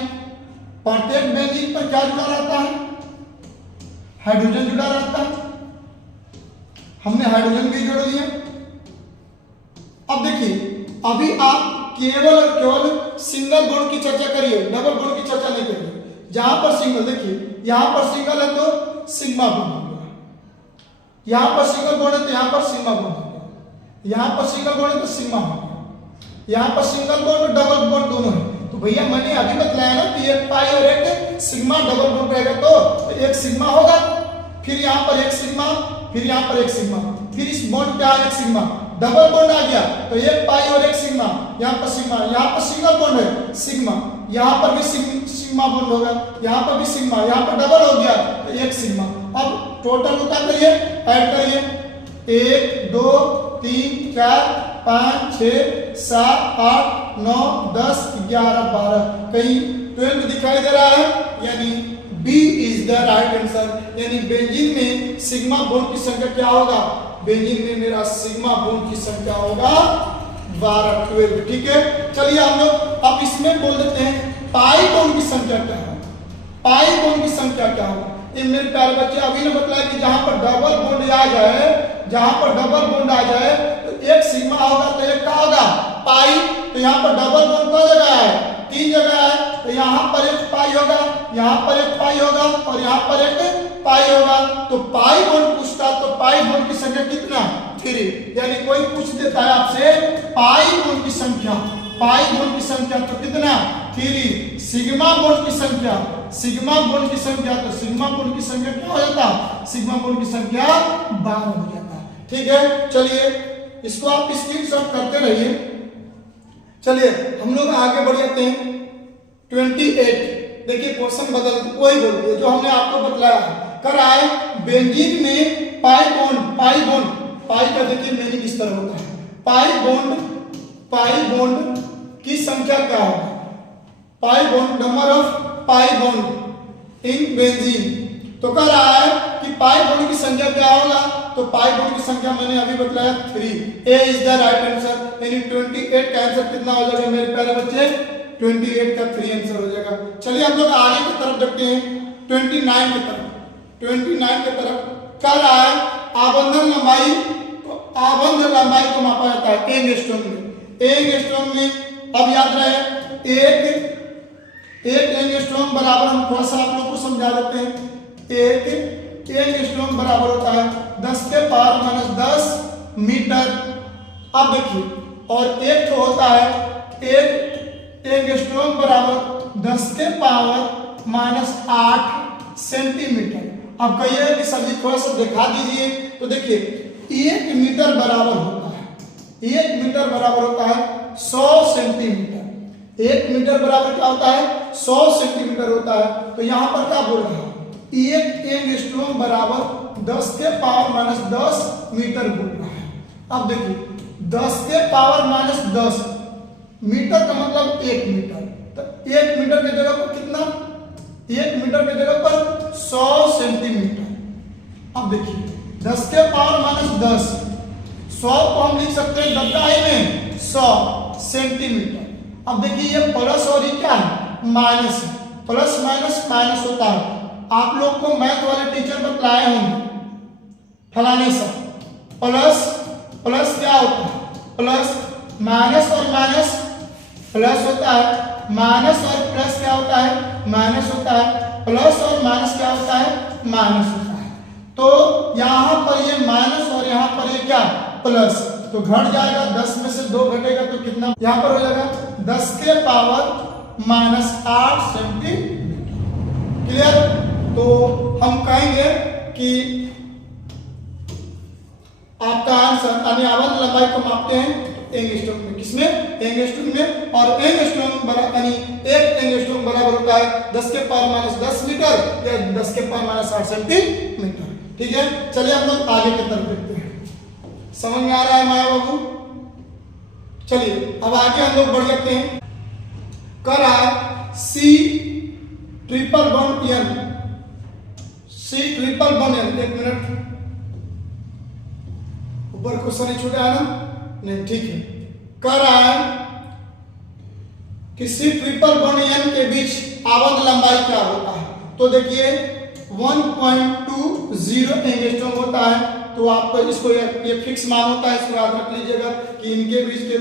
प्रत्येक बेंजीन पर क्या जुड़ा रहता है? हाइड्रोजन जुड़ा रहता है। हमने हाइड्रोजन भी जोड़ दिया। अब देखिए, अभी आप केवल और केवल सिंगल बॉन्ड की चर्चा करिए, डबल बॉन्ड की चर्चा नहीं करिए। जहां पर सिंगल, देखिए यहां पर सिंगल है तो सिग्मा बॉन्ड होगा, यहां पर सिंगल बॉन्ड है तो यहां पर सिग्मा बॉन्ड होगा, यहां पर सिंगल बॉन्ड है तो सिग्मा होगा, यहां पर सिंगल बॉन्ड और डबल बॉन्ड दोनों है। तो भैया मैंने अभी बतलाया ना कि एक पाई और एक सिग्मा डबल बॉन्ड रहेगा तो एक सिग्मा होगा, फिर यहाँ पर एक सिग्मा, फिर यहाँ पर एक सिग्मा, फिर इस बॉन्ड पे आ एक सिग्मा, डबल बॉन्ड आ गया तो एक पाई और एक सिग्मा, यहाँ पर सिग्मा, यहाँ पर सिंगल बॉन्ड है सिग्मा, यहाँ पर भी सिग्मा बॉन्ड होगा, यहाँ पर भी सिग्मा, यहाँ पर डबल हो गया तो एक सिग्मा। अब टोटल होता करिए, ऐड करिए, 1 2 3 4 5 6 7 8 9 10 11 12, कहीं 12 दिखाई दे रहा है, यानी B is the right answer. यानी बेंजीन में सिग्मा बॉन्ड की संख्या क्या होगा, बेंजीन में मेरा सिग्मा बॉन्ड की संख्या होगा 12। ठीक है, चलिए हम लोग अब इसमें बोल देते हैं पाई बॉन्ड की संख्या क्या है। पाई बॉन्ड की संख्या क्या होगा, ये मेरे प्यारे बच्चे अभी ने बताया कि जहां पर डबल बॉन्ड आ जाए, जहां पर डबल बॉन्ड आ जाए तो एक सिग्मा होगा तो एक क्या होगा, पाई। तो यहाँ पर डबल बॉन्ड कौन जगह है, 3 जगह है, तो यहाँ पर एक पाई होगा, यहाँ पर एक पाई होगा और यहाँ पर एक पाई होगा। तो पाई बॉन्ड पूछता तो पाई बॉन्ड की संख्या कितना, 3। यानी कोई पूछ देता है आपसे पाई बॉन्ड की संख्या, पाई बॉन्ड की संख्या तो कितना, 3। सिग्मा बॉन्ड की संख्या, सिग्मा बॉन्ड की संख्या, तो सिग्मा बॉन्ड की संख्या क्या हो जाता, सिग्मा बॉन्ड की संख्या 12 हो जाता। ठीक है, चलिए इसको आप स्क्रीनशॉट करते रहिए। चलिए हम लोग आगे बढ़ जाते हैं 28। देखिए क्वेश्चन बदल वही बोल दिया जो हमने आपको बतलाया कर आए। बेंजीन में पाई बॉन्ड, पाई बॉन्ड, पाई का देखिए मीनिंग इस तरह होता है, पाई बॉन्ड की संख्या क्या होगा, pi bond, number of pi bond in benzene. तो कह रहा है कि पाई बॉन्ड की संख्या क्या होगा, तो पाई बॉन्ड की संख्या मैंने अभी बतलाया 3। ए इज द राइट आंसर। यानी 28 का आंसर कितना हो जाएगा मेरे प्यारे बच्चे, 28 का 3 आंसर हो जाएगा। चलिए हम लोग आगे की तरफ देखते हैं 29 की तरफ। 29 की तरफ कह रहा है आबंधन लंबाई, तो आबंध लंबाई को मापा जाता है एंगस्ट्रॉम में। एंगस्ट्रॉम में अब याद रहे एक एंगस्ट्रॉम बराबर, हम थोड़ा सा आप लोग को समझा देते हैं, एक एंगस्ट्रॉम बराबर होता है 10 के पावर माइनस 10 मीटर। अब देखिए और एक तो होता है एक एंगस्ट्रॉम बराबर 10 के पावर माइनस 8 सेंटीमीटर। अब कहिए कि सर जी थोड़ा सा दिखा दीजिए, तो देखिए 1 मीटर बराबर होता है, 1 मीटर बराबर होता है 100 सेंटीमीटर। 1 मीटर बराबर क्या होता है, 100 सेंटीमीटर होता है। तो यहाँ पर क्या बोल रहा है, एक एंगस्ट्रॉम बराबर 10 के पावर माइनस 10 मीटर बोल रहा है। अब देखिए 10 के पावर माइनस 10 मीटर का मतलब 1 मीटर, तो 1 मीटर की जगह पर कितना, 1 मीटर की जगह पर 100 सेंटीमीटर। अब देखिए 10 के पावर माइनस 10, 100 को हम लिख सकते हैं 10 में 100 सेंटीमीटर। अब देखिए ये प्लस और ये क्या है, माइनस। प्लस माइनस माइनस होता है, आप लोग को मैथ वाले टीचर बतलाए होंगे फलाने से। प्लस प्लस क्या होता है, प्लस माइनस और माइनस प्लस होता है, माइनस और प्लस क्या होता है, माइनस होता है, प्लस और माइनस क्या होता है, माइनस होता है। तो यहाँ पर ये माइनस और यहाँ पर ये क्या, प्लस, तो घट जाएगा, 10 में से 2 घटेगा तो कितना यहाँ पर हो जाएगा 10 के पावर माइनस 8 सेंटीमीटर। क्लियर। तो हम कहेंगे कि आपका आंसर यानी आबंध लंबाई को मापते हैं एंगस्ट्रॉम में, किसमें, एंगस्ट्रॉम में। और एंगस्ट्रॉम यानी एक एंगस्ट्रॉम बराबर होता है 10 के पावर माइनस 10 मीटर या 10 के पावर माइनस 8 सेंटीमीटर। ठीक है, चलिए हम लोग आगे की तरफ देखते हैं। समझ में आ रहा है माया बाबू। चलिए अब आगे हम लोग बढ़ जाते हैं। कर रहा है C triple bond N, C triple bond N, 1 minute, ऊपर क्वेश्चन नहीं छूटा है ना, नहीं ठीक है। कर रहा है कि सी ट्रिपल बॉन्ड एन के बीच आबंध लंबाई क्या होता है, तो देखिए 1.20 एंगस्ट्रॉम होता है। तो आपको इसको ये फिक्स मान होता है, इसको याद रख लीजिएगा कि इनके बीच के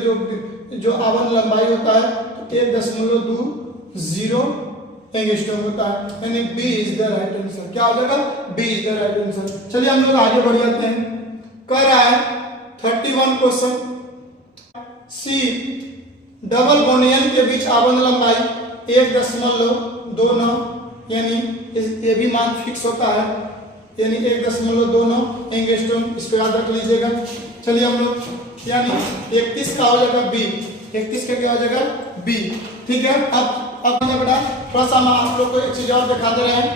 जो आबंध लंबाई होता है तो 1.20 एंगस्ट्रॉम होता है, यानी B is the right answer. क्या हो जाएगा, B is the right answer. चलिए हम लोग आगे बढ़ जाते हैं। कह रहा है 31 question, C double bond N के बीच आबंध लंबाई 1.29, यानी ये भी मान फिक्स होता है, यानी 1.29 एंगस्ट्रॉम, इसको याद रख लीजिएगा। चलिए हम लोग यानी 31 का हो जाएगा बी, 31 का क्या हो जाएगा बी। ठीक है, अब अब बेटा थोड़ा सा हम आप लोग को एक चीज और दिखा दे रहे हैं।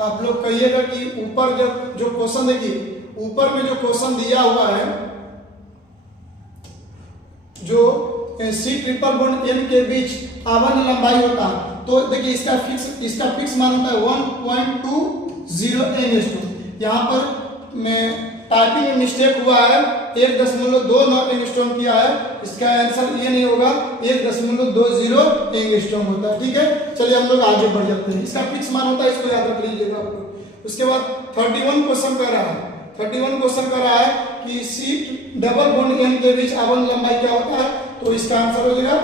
आप लोग कहिएगा कि ऊपर जब जो क्वेश्चन देखिए, ऊपर में जो क्वेश्चन दिया हुआ है, जो सी ट्रिपल बॉन्ड एन के बीच आवन लंबाई होता है, तो देखिए इसका फिक्स मान होता है 1.20 एंगस्ट्रॉम। यहाँ पर मैं टाइपिंग में मिस्टेक हुआ है, 1.29 एंगस्ट्रॉम किया है, इसका आंसर ये नहीं होगा, 1.20 एंगस्ट्रॉम होता है। ठीक है, चलिए हम लोग आगे बढ़ जाते हैं। इसका फिक्स मान होता है, इसको याद रख लीजिएगा आपको। उसके बाद 31 क्वेश्चन कर रहा है, 31 क्वेश्चन कर रहा है कि सी डबल बॉन्ड एन के बीच आवन लंबाई क्या होता है, तो इसका आंसर हो जाएगा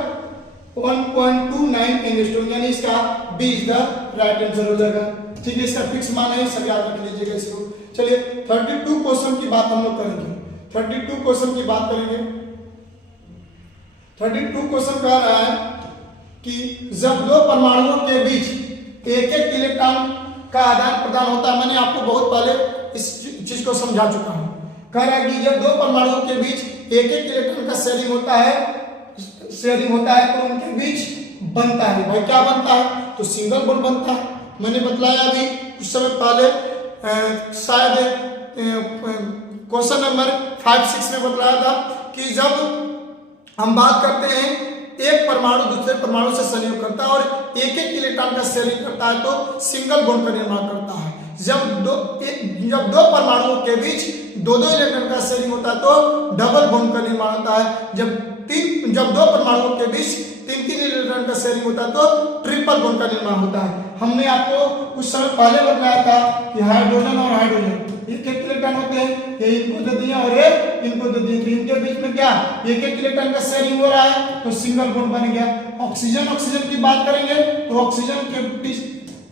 1.29 एंगस्ट्रॉम, यानी इसका B is the right answer हो जाएगा। ठीक है, इसका फिक्स मान है, सब याद रख लीजिएगा इसको। चलिए 32 क्वेश्चन की बात हम लोग करेंगे, 32 क्वेश्चन की बात करेंगे। 32 क्वेश्चन कह रहा है कि जब दो परमाणुओं के बीच एक एक इलेक्ट्रॉन का आदान प्रदान होता है, मैंने आपको बहुत पहले इस चीज को समझा चुका हूं। कह रहा है कि जब दो परमाणुओं के बीच एक एक इलेक्ट्रॉन का शेयरिंग होता है तो उनके बीच बनता है, भाई क्या बनता है, तो सिंगल बॉन्ड बनता है। मैंने बतलाया अभी कुछ समय पहले, शायद क्वेश्चन नंबर 5-6 में बतलाया था कि जब हम बात करते हैं एक परमाणु दूसरे परमाणु से संयोग करता है और एक एक इलेक्ट्रॉन का शेयरिंग करता है तो सिंगल बॉन्ड का निर्माण करता है। जब दो परमाणुओं के बीच दो इलेक्ट्रॉन का शेयरिंग होता है तो डबल बॉन्ड का निर्माण होता है। जब दो परमाणुओं के बीच तीन इलेक्ट्रॉन का शेयरिंग होता है तो ट्रिपल बॉन्ड का निर्माण होता है। हमने आपको कुछ समय पहले बताया था कि हाइड्रोजन और हाइड्रोजन एक एक इलेक्ट्रॉन होते हैं, ये इनको दे दिए और ये इनको दे दिए, इनके बीच में क्या एक एक इलेक्ट्रॉन का शेयरिंग हो रहा है तो सिंगल बॉन्ड बन गया। ऑक्सीजन की बात करेंगे तो ऑक्सीजन के बीच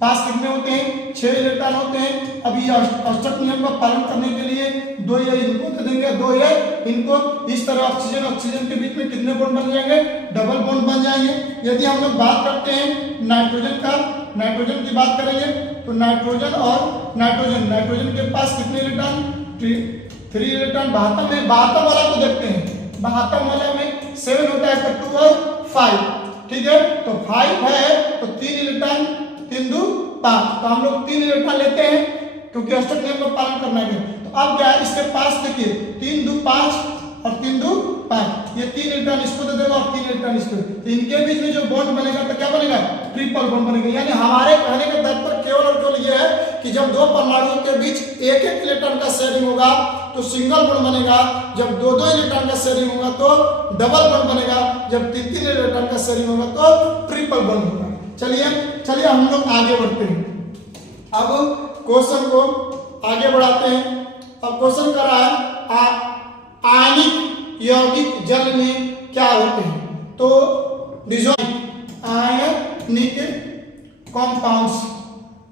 पास कितने होते हैं, 6 इलेक्ट्रॉन होते हैं। अभी अष्टक नियम का पालन करने के लिए 2 ये इनको दे देंगे, 2 ये इनको, इस तरह ऑक्सीजन के बीच में कितने बॉन्ड बन जाएंगे, डबल बॉन्ड बन जाएंगे। यदि हम लोग बात करते हैं नाइट्रोजन की बात करेंगे तो नाइट्रोजन के पास कितने इलेक्ट्रॉन, 3 इलेक्ट्रॉन। 72 वाला को देखते हैं, 72 वाला में 7 होता है तो 2 और 5, ठीक है, तो 5 है तो 3 इलेक्ट्रॉन, 3 2 5, तो हम लोग 3 इलेक्ट्रॉन लेते हैं क्योंकि अष्टक नियम का पालन करना है। तो अब क्या है, इसके पास देखिए 3 2 5 और 3 2 5, ये 3 इलेक्ट्रॉन इसको दे देगा और 3 इलेक्ट्रॉन इसको, तो इनके बीच में जो बॉन्ड बनेगा तो क्या बनेगा, ट्रिपल बॉन्ड बनेगा। यानी हमारे कहने का तात्पर्य केवल और केवल ये है कि जब दो परमाणुओं के बीच एक एक इलेक्ट्रॉन का शेयरिंग होगा तो सिंगल बॉन्ड बनेगा, जब 2 इलेक्ट्रॉन का शेयरिंग होगा तो डबल बॉन्ड बनेगा, जब 3 इलेक्ट्रॉन का शेयरिंग होगा तो ट्रिपल बॉन्ड होगा। चलिए हम लोग आगे बढ़ते हैं। अब क्वेश्चन को आगे बढ़ाते हैं। अब क्वेश्चन कर रहा है आयनिक यौगिक जल में क्या होते हैं, तो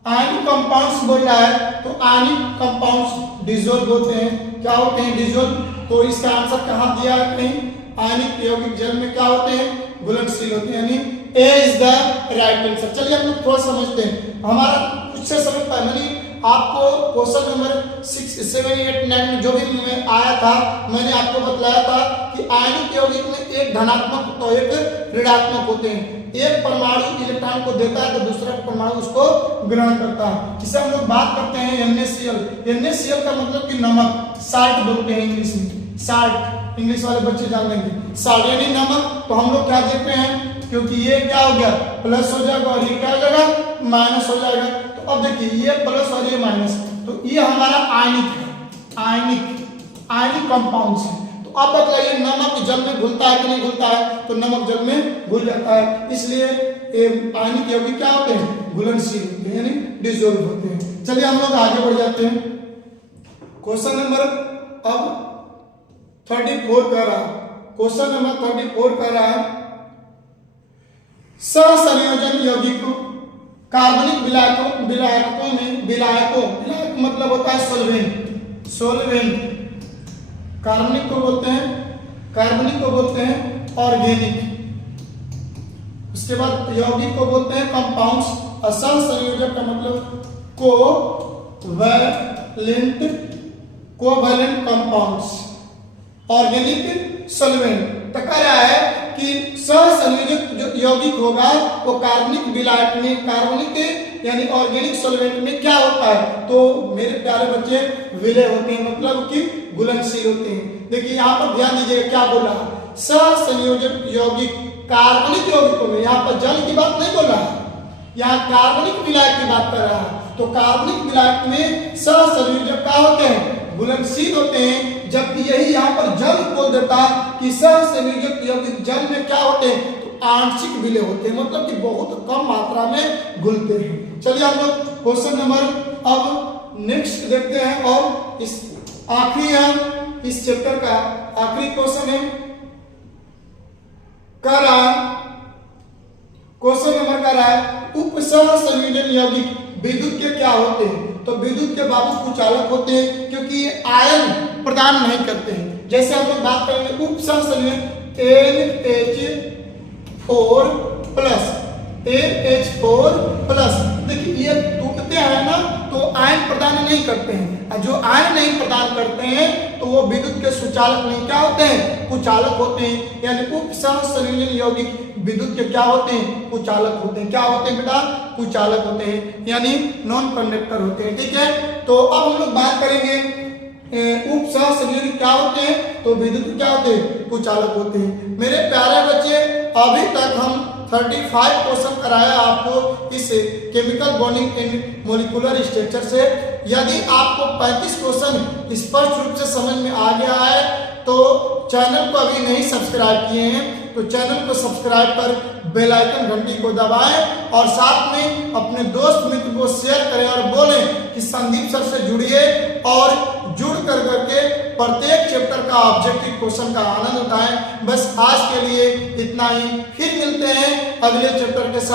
आयनिक कंपाउंड्स बोल रहा है, तो आयनिक कंपाउंड्स डिसॉल्व होते हैं। क्या होते हैं, डिसॉल्व। तो इसका आंसर कहाँ दिया है, कहीं आयनिक यौगिक जल में क्या होते हैं, घुलनशील होते हैं, यानी ए इज द राइट आंसर। चलिए हम लोग थोड़ा समझते हैं। हमारा कुछ से समय पहले आपको क्वेश्चन नंबर 6 7 8 9 में जो भी में आया था, मैंने आपको बतलाया था कि आयनिक यौगिक में एक धनात्मक तो एक ऋणात्मक होते हैं। एक परमाणु इलेक्ट्रॉन को देता है तो दूसरा परमाणु उसको ग्रहण करता है। इसे हम लोग बात करते हैं NaCl। NaCl का मतलब कि नमक, साल्ट बोलते हैं इंग्लिश में, साल्ट, इंग्लिश वाले बच्चे जान लेंगे, साल्ट यानी नमक। तो हम लोग क्या देखते हैं, क्योंकि ये क्या हो गया, प्लस हो जाएगा और ये क्या हो जाएगा, माइनस हो जाएगा। तो अब देखिए ये प्लस और ये माइनस, तो ये हमारा आयनिक है, आयनिक कंपाउंड्स है। तो अब बताइए नमक जल में घुलता है कि नहीं घुलता है, तो नमक जल में घुल जाता है, इसलिए आयनिक यौगिक क्या होते हैं, घुलनशील होते हैं, यानी डिसॉल्व होते हैं। चलिए हम लोग आगे बढ़ जाते हैं। क्वेश्चन नंबर अब 34 कर रहा है, क्वेश्चन नंबर 34 कर रहा है सहसंयोजन यौगिकों कार्बनिक विलायकों में, विलायक मतलब होता है सोलवेंट, कार्बनिक को बोलते हैं ऑर्गेनिक। उसके बाद यौगिक को बोलते हैं कंपाउंड्स, और सहसंयोजक का मतलब कोवैलेंट कंपाउंड्स, ऑर्गेनिक सॉल्वेंट। तो कह रहा है कि सहसंयोजक जो यौगिक होगा वो कार्बनिक विलायक में, कार्बनिक यानी ऑर्गेनिक सॉल्वेंट में क्या होता है, तो मेरे प्यारे बच्चे विलय होते हैं, मतलब कि घुलनशील होते हैं। देखिए यहाँ पर ध्यान दीजिएगा क्या बोला, सहसंयोजक यौगिक कार्बनिक यौगिकों में, यहाँ पर जल की बात नहीं बोल रहा है, यहाँ कार्बनिक विलायक की बात कर रहा है। तो कार्बनिक विलायक में सहसंयोजक क्या होते हैं, घुलनशील होते हैं, जबकि यही यहाँ पर जल बोल देता कि सहसंयोजक यौगिक जल में क्या होते हैं, तो आंशिक विलय होते हैं, मतलब कि बहुत कम मात्रा में घुलते हैं। चलिए हम लोग क्वेश्चन नंबर अब नेक्स्ट देखते हैं, और इस आखिरी हम इस चैप्टर का आखिरी क्वेश्चन है कर रहा है, क्वेश्चन नंबर कर रहा है उपसहसंयोजन यौगिक विद्युत के क्या होते हैं, तो विद्युत के बाबू कुचालक होते हैं, क्योंकि ये आयन प्रदान नहीं करते हैं। जैसे हम लोग बात करेंगे उपसहसंयोजन NH4+, देखिए ये टूटते हैं ना तो आयन प्रदान नहीं करते हैं, और जो आयन नहीं प्रदान करते हैं तो वो विद्युत के सुचालक नहीं, क्या होते हैं, कुचालक होते हैं। यानी उपसहसंयोजन यौगिक विद्युत के क्या होते हैं, कुचालक होते हैं। क्या होते हैं बेटा, कुचालक होते हैं, यानी नॉन कंडक्टर होते हैं। ठीक है, तो अब हम लोग बात करेंगे उपसहसंयोजक क्या होते हैं, तो विद्युत क्या होते हैं, कुचालक होते हैं। मेरे प्यारे बच्चे अभी तक हम 35 क्वेश्चन कराया आपको इस chemical bonding and molecular structure से। यदि आपको 35 क्वेश्चन स्पष्ट रूप से समझ में आ गया है तो चैनल को अभी नहीं सब्सक्राइब किए हैं तो चैनल को सब्सक्राइब कर बेल आइकन घंटी को दबाएं, और साथ में अपने दोस्त मित्र को शेयर करें और बोलें कि संदीप सर से जुड़िए, और जुड़ कर करके प्रत्येक चैप्टर का ऑब्जेक्टिव क्वेश्चन का आनंद उठाएं। बस आज के लिए इतना ही, फिर मिलते हैं अगले चैप्टर के साथ।